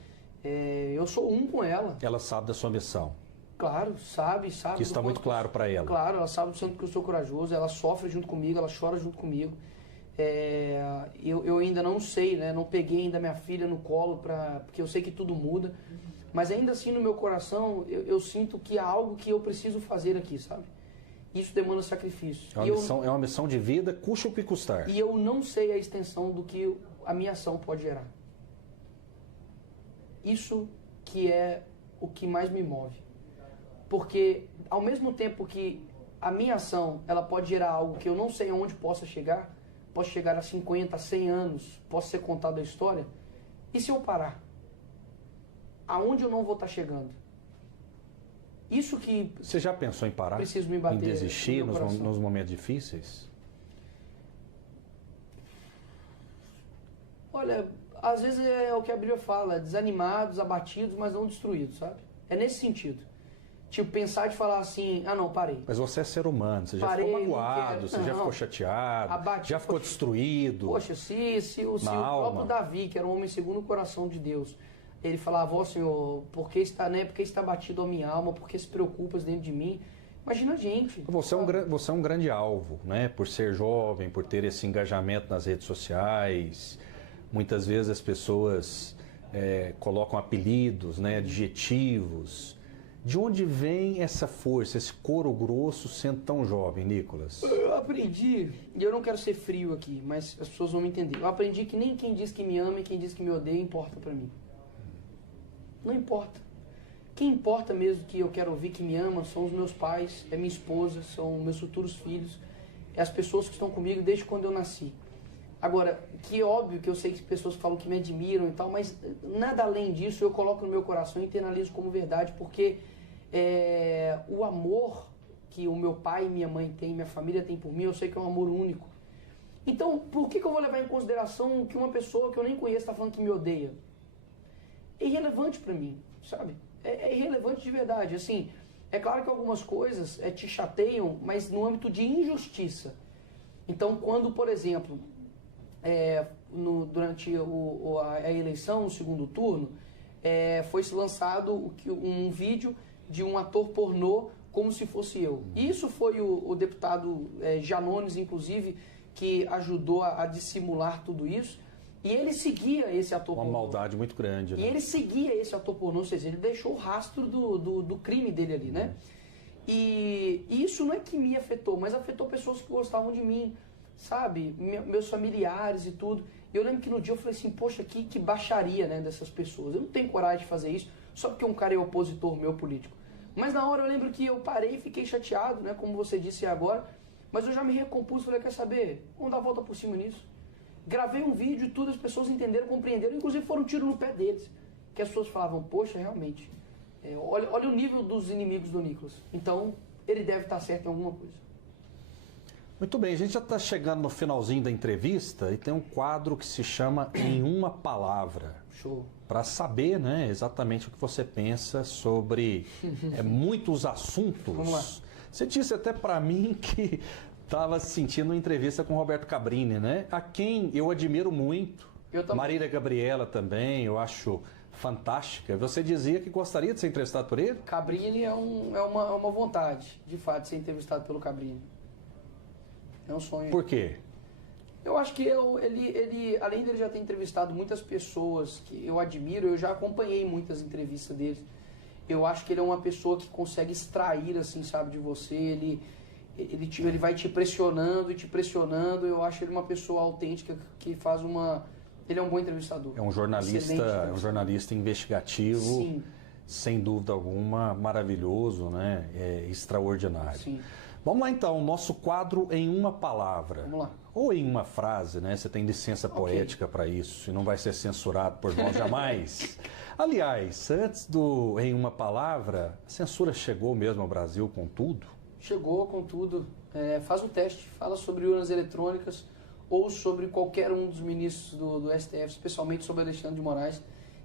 Eu sou um com ela. Ela sabe da sua missão? Claro, sabe. Que isso está muito claro para ela. Claro, ela sabe do tanto que eu sou corajoso, ela sofre junto comigo, ela chora junto comigo. Eu ainda não sei, né? Não peguei ainda minha filha no colo, porque eu sei que tudo muda. Mas ainda assim, no meu coração, eu sinto que há algo que eu preciso fazer aqui, sabe? Isso demanda sacrifício. É uma missão de vida, custe o que custar. E eu não sei a extensão do que a minha ação pode gerar. Isso que é o que mais me move. Porque, ao mesmo tempo que a minha ação ela pode gerar algo que eu não sei aonde possa chegar, posso chegar a 50, 100 anos, posso ser contado a história, e se eu parar? Aonde eu não vou estar chegando? Isso que... Você já pensou em parar? Preciso me bater em desistir no meu coração. nos momentos difíceis? Olha, às vezes é o que a Bíblia fala, desanimados, abatidos, mas não destruídos, sabe? É nesse sentido. Tipo, pensar de falar assim, ah não, parei. Mas você é ser humano, você já Parei, ficou magoado, você já ficou chateado, abatido, já ficou destruído. Poxa, se o próprio Davi, que era um homem segundo o coração de Deus, ele falava, ó Senhor, por que está batido a minha alma, por que se preocupas dentro de mim? Imagina a gente. Você é um grande alvo, né? Por ser jovem, por ter esse engajamento nas redes sociais. Muitas vezes as pessoas colocam apelidos, né? Adjetivos. De onde vem essa força, esse couro grosso sendo tão jovem, Nicolas? Eu aprendi, e eu não quero ser frio aqui, mas as pessoas vão me entender. Eu aprendi que nem quem diz que me ama e quem diz que me odeia importa pra mim. Não importa. Quem importa mesmo que eu quero ouvir que me ama são os meus pais, é minha esposa, são meus futuros filhos, é as pessoas que estão comigo desde quando eu nasci. Agora, que é óbvio que eu sei que pessoas falam que me admiram e tal, mas nada além disso eu coloco no meu coração e internalizo como verdade, porque o amor que o meu pai e minha mãe têm, minha família tem por mim, eu sei que é um amor único. Então, por que eu vou levar em consideração que uma pessoa que eu nem conheço está falando que me odeia? É irrelevante para mim, sabe? É irrelevante de verdade. Assim, é claro que algumas coisas te chateiam, mas no âmbito de injustiça. Então, quando, por exemplo, durante a eleição, no segundo turno, foi-se lançado um vídeo de um ator pornô como se fosse eu. Isso foi o deputado Janones, inclusive, que ajudou a dissimular tudo isso. E ele seguia esse ator pornô. Uma maldade muito grande, né? E ele seguia esse ator pornô, ou seja, ele deixou o rastro do crime dele ali, né? E isso não é que me afetou, mas afetou pessoas que gostavam de mim, sabe? Meus familiares e tudo. E eu lembro que no dia eu falei assim, poxa, que baixaria, né, dessas pessoas. Eu não tenho coragem de fazer isso só porque um cara é opositor meu político. Mas na hora eu lembro que eu parei e fiquei chateado, né, como você disse agora, mas eu já me recompus e falei, quer saber, vamos dar a volta por cima nisso. Gravei um vídeo e tudo, as pessoas entenderam, compreenderam, inclusive foram um tiro no pé deles. Que as pessoas falavam, poxa, realmente, olha o nível dos inimigos do Nicolas. Então, ele deve estar certo em alguma coisa. Muito bem, a gente já está chegando no finalzinho da entrevista e tem um quadro que se chama Em Uma Palavra. Show. Para saber, né, exatamente o que você pensa sobre muitos assuntos. Vamos lá. Você disse até para mim que estava sentindo uma entrevista com o Roberto Cabrini, né? A quem eu admiro muito. Eu também. Marília Gabriela também, eu acho fantástica. Você dizia que gostaria de ser entrevistado por ele? Cabrini é uma vontade, de fato, de ser entrevistado pelo Cabrini. É um sonho. Por quê? Eu acho que ele, além dele já ter entrevistado muitas pessoas que eu admiro, eu já acompanhei muitas entrevistas dele. Eu acho que ele é uma pessoa que consegue extrair, assim, sabe, de você. Ele vai te pressionando e te pressionando. Eu acho ele uma pessoa autêntica que faz uma... Ele é um bom entrevistador. É um jornalista investigativo. Sim. Sem dúvida alguma, maravilhoso, né? Extraordinário. Sim. Vamos lá então, nosso quadro Em Uma Palavra. Vamos lá. Ou em uma frase, né? Você tem licença poética para isso e não vai ser censurado por nós jamais. Aliás, antes do Em Uma Palavra, a censura chegou mesmo ao Brasil com tudo? Chegou com tudo. Faz um teste, fala sobre urnas eletrônicas ou sobre qualquer um dos ministros do STF, especialmente sobre Alexandre de Moraes,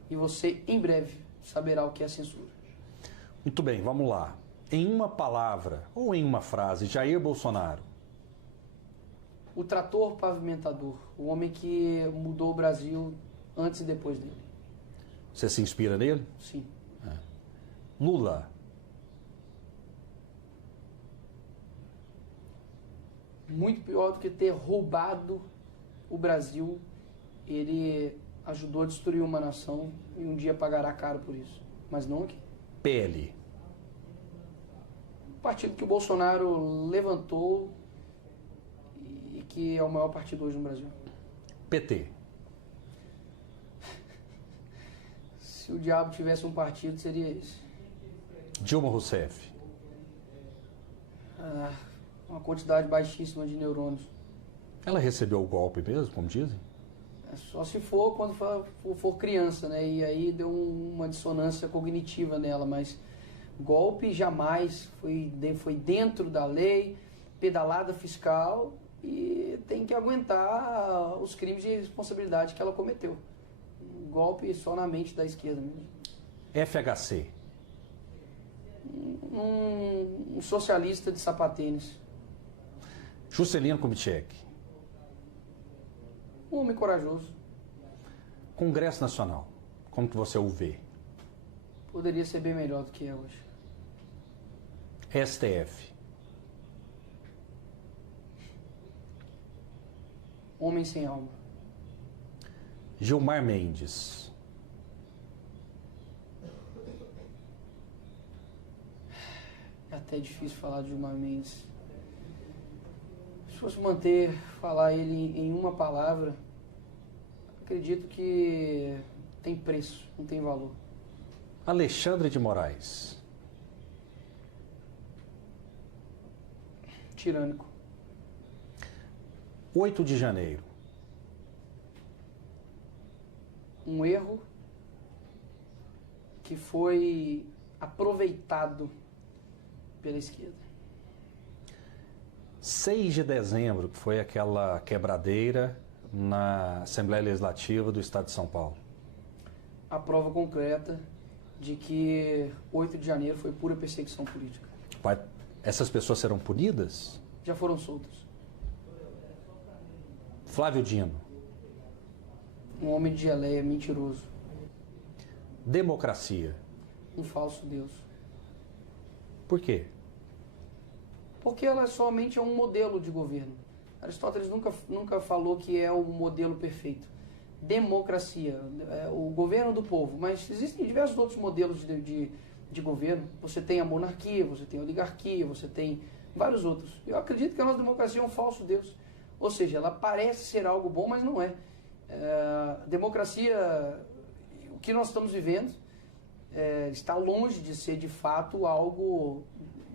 e você, em breve, saberá o que é censura. Muito bem, vamos lá. Em uma palavra ou em uma frase, Jair Bolsonaro. O trator pavimentador, o homem que mudou o Brasil antes e depois dele. Você se inspira nele? Sim. Lula. Muito pior do que ter roubado o Brasil, ele ajudou a destruir uma nação e um dia pagará caro por isso. Mas não aqui. PL. O partido que o Bolsonaro levantou e que é o maior partido hoje no Brasil. PT. Se o diabo tivesse um partido, seria esse. Dilma Rousseff. Uma quantidade baixíssima de neurônios. Ela recebeu o golpe mesmo, como dizem? Só se for quando for criança, né? E aí deu uma dissonância cognitiva nela, mas golpe jamais, foi dentro da lei, pedalada fiscal, e tem que aguentar os crimes de responsabilidade que ela cometeu. Golpe só na mente da esquerda mesmo. FHC. Um socialista de sapatênis. Juscelino Kubitschek. Um homem corajoso. Congresso Nacional. Como que você o vê? Poderia ser bem melhor do que é hoje. STF. Homem sem alma. Gilmar Mendes. É até difícil falar de Gilmar Mendes. Se fosse falar ele em uma palavra, acredito que tem preço, não tem valor. Alexandre de Moraes. Tirânico. 8 de janeiro. um erro que foi aproveitado pela esquerda. 6 de dezembro, que foi aquela quebradeira na Assembleia Legislativa do Estado de São Paulo. A prova concreta de que 8 de janeiro foi pura perseguição política. Essas pessoas serão punidas? Já foram soltas. Flávio Dino. Um homem de geleia mentiroso. Democracia. Um falso Deus. Por quê? Porque ela somente é um modelo de governo. Aristóteles nunca falou que é o modelo perfeito. Democracia, o governo do povo. Mas existem diversos outros modelos de governo. Você tem a monarquia, você tem a oligarquia, você tem vários outros. Eu acredito que a nossa democracia é um falso Deus. Ou seja, ela parece ser algo bom, mas não é. Democracia, o que nós estamos vivendo, está longe de ser de fato algo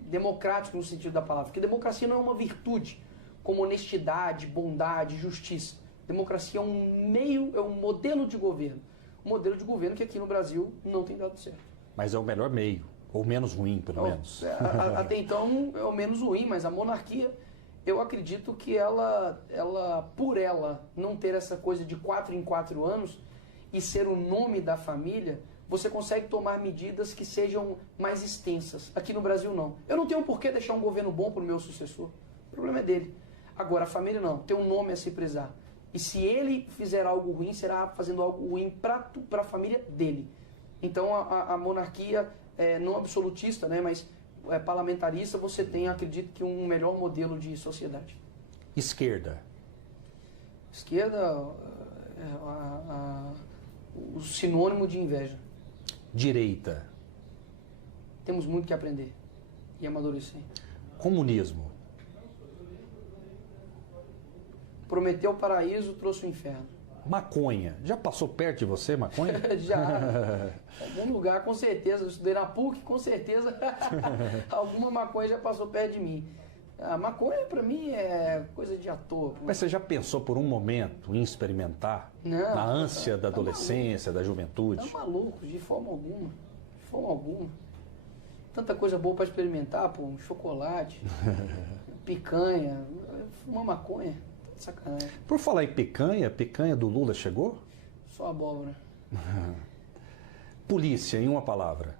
democrático no sentido da palavra. Porque democracia não é uma virtude, como honestidade, bondade, justiça. Democracia é um meio, é um modelo de governo. Um modelo de governo que aqui no Brasil não tem dado certo. Mas é o melhor meio, ou menos ruim, pelo menos. Até então é o menos ruim, mas a monarquia, eu acredito que ela, por ela não ter essa coisa de 4 em 4 anos e ser o nome da família, você consegue tomar medidas que sejam mais extensas. Aqui no Brasil, não. Eu não tenho por que deixar um governo bom para o meu sucessor. O problema é dele. Agora, a família não. Tem um nome a se prezar. E se ele fizer algo ruim, será fazendo algo ruim para a família dele. Então, a monarquia, não absolutista, né, mas parlamentarista, você tem, acredito que, um melhor modelo de sociedade. Esquerda. Esquerda, o sinônimo de inveja. Direita. Temos muito que aprender e amadurecer. Comunismo. Prometeu o paraíso, trouxe o inferno. Maconha. Já passou perto de você, maconha? Já. Em algum lugar, com certeza. Eu estudei na PUC, com certeza. Alguma maconha já passou perto de mim. A maconha, pra mim, é coisa de à toa. Mas você já pensou por um momento em experimentar? Não, na ânsia da adolescência, da juventude? Tá maluco, de forma alguma. De forma alguma. Tanta coisa boa pra experimentar, pô. Um chocolate, picanha, uma maconha. Sacanagem. Por falar em picanha, picanha do Lula chegou? Só abóbora. Polícia, em uma palavra.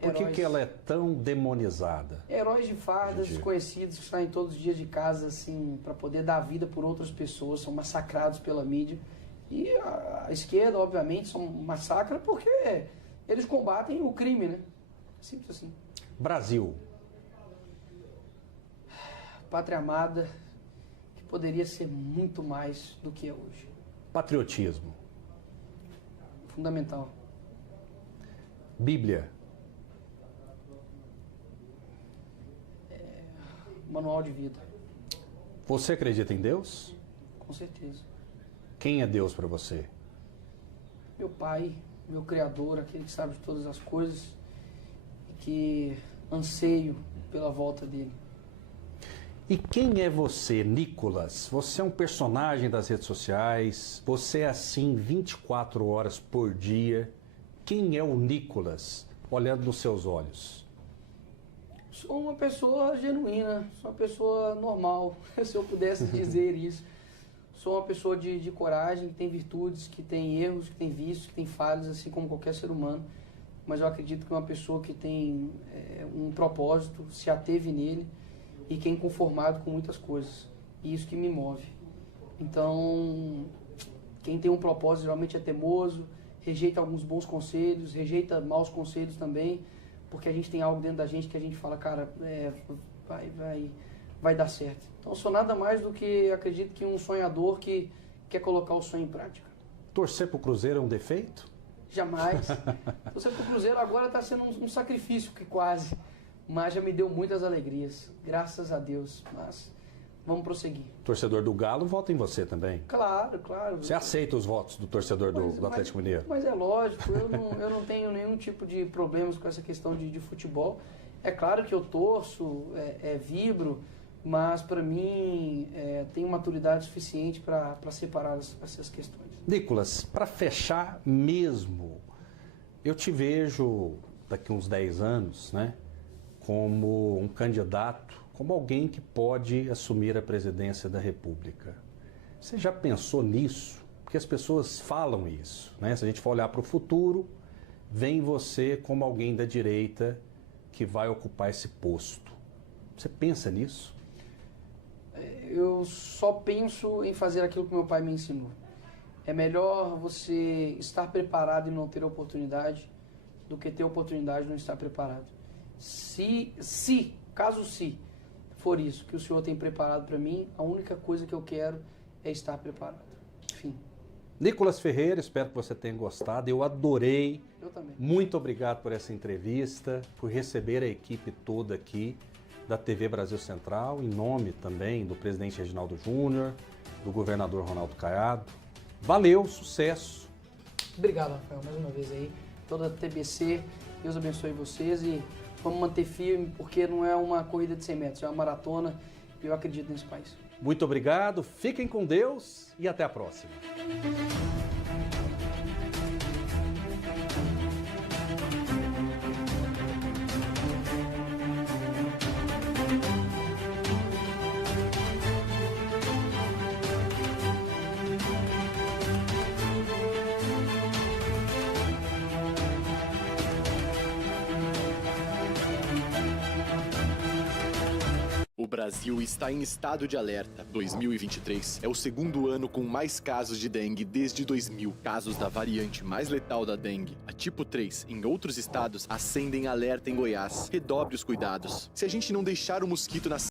Por que ela é tão demonizada? Heróis de fardas, desconhecidos, que saem todos os dias de casa, assim, para poder dar vida por outras pessoas, são massacrados pela mídia. E a esquerda, obviamente, são massacra porque eles combatem o crime, né? Simples assim. Brasil. Pátria amada, que poderia ser muito mais do que é hoje. Patriotismo. Fundamental. Bíblia. Manual de vida. Você acredita em Deus? Com certeza. Quem é Deus para você? Meu pai, meu criador, aquele que sabe de todas as coisas e que anseio pela volta dele. E quem é você, Nicolas? Você é um personagem das redes sociais, você é assim 24 horas por dia. Quem é o Nicolas, olhando nos seus olhos? Sou uma pessoa genuína, sou uma pessoa normal, se eu pudesse dizer isso. Sou uma pessoa de coragem, que tem virtudes, que tem erros, que tem vícios, que tem falhas, assim como qualquer ser humano. Mas eu acredito que uma pessoa que tem um propósito, se ateve nele e que é inconformado com muitas coisas. E isso que me move. Então, quem tem um propósito geralmente é teimoso, rejeita alguns bons conselhos, rejeita maus conselhos também, porque a gente tem algo dentro da gente que a gente fala, cara, vai dar certo. Então, eu sou nada mais do que, acredito que um sonhador que quer colocar o sonho em prática. Torcer pro Cruzeiro é um defeito? Jamais. Torcer pro Cruzeiro agora está sendo um sacrifício, que quase, mas já me deu muitas alegrias, graças a Deus, mas vamos prosseguir. Torcedor do Galo vota em você também? Claro, claro. Você aceita os votos do torcedor do Atlético Mineiro? Mas é lógico, eu não tenho nenhum tipo de problemas com essa questão de futebol. É claro que eu torço, vibro, mas para mim tenho maturidade suficiente para separar essas questões. Nicolas, para fechar mesmo, eu te vejo daqui uns 10 anos, né, como um candidato, como alguém que pode assumir a presidência da República. Você já pensou nisso? Porque as pessoas falam isso, né? Se a gente for olhar para o futuro, vem você como alguém da direita que vai ocupar esse posto. Você pensa nisso? Eu só penso em fazer aquilo que meu pai me ensinou. É melhor você estar preparado e não ter oportunidade do que ter oportunidade e não estar preparado. Caso for isso que o senhor tem preparado para mim, a única coisa que eu quero é estar preparado. Enfim. Nicolas Ferreira, espero que você tenha gostado. Eu adorei. Eu também. Muito obrigado por essa entrevista, por receber a equipe toda aqui da TV Brasil Central, em nome também do presidente Reginaldo Júnior, do governador Ronaldo Caiado. Valeu, sucesso. Obrigado, Rafael, mais uma vez aí. Toda a TBC, Deus abençoe vocês e vamos manter firme, porque não é uma corrida de 100 metros, é uma maratona e eu acredito nesse país. Muito obrigado, fiquem com Deus e até a próxima. O Brasil está em estado de alerta. 2023 é o segundo ano com mais casos de dengue desde 2000. Casos da variante mais letal da dengue, a tipo 3, em outros estados, acendem alerta em Goiás. Redobre os cuidados. Se a gente não deixar o mosquito nascer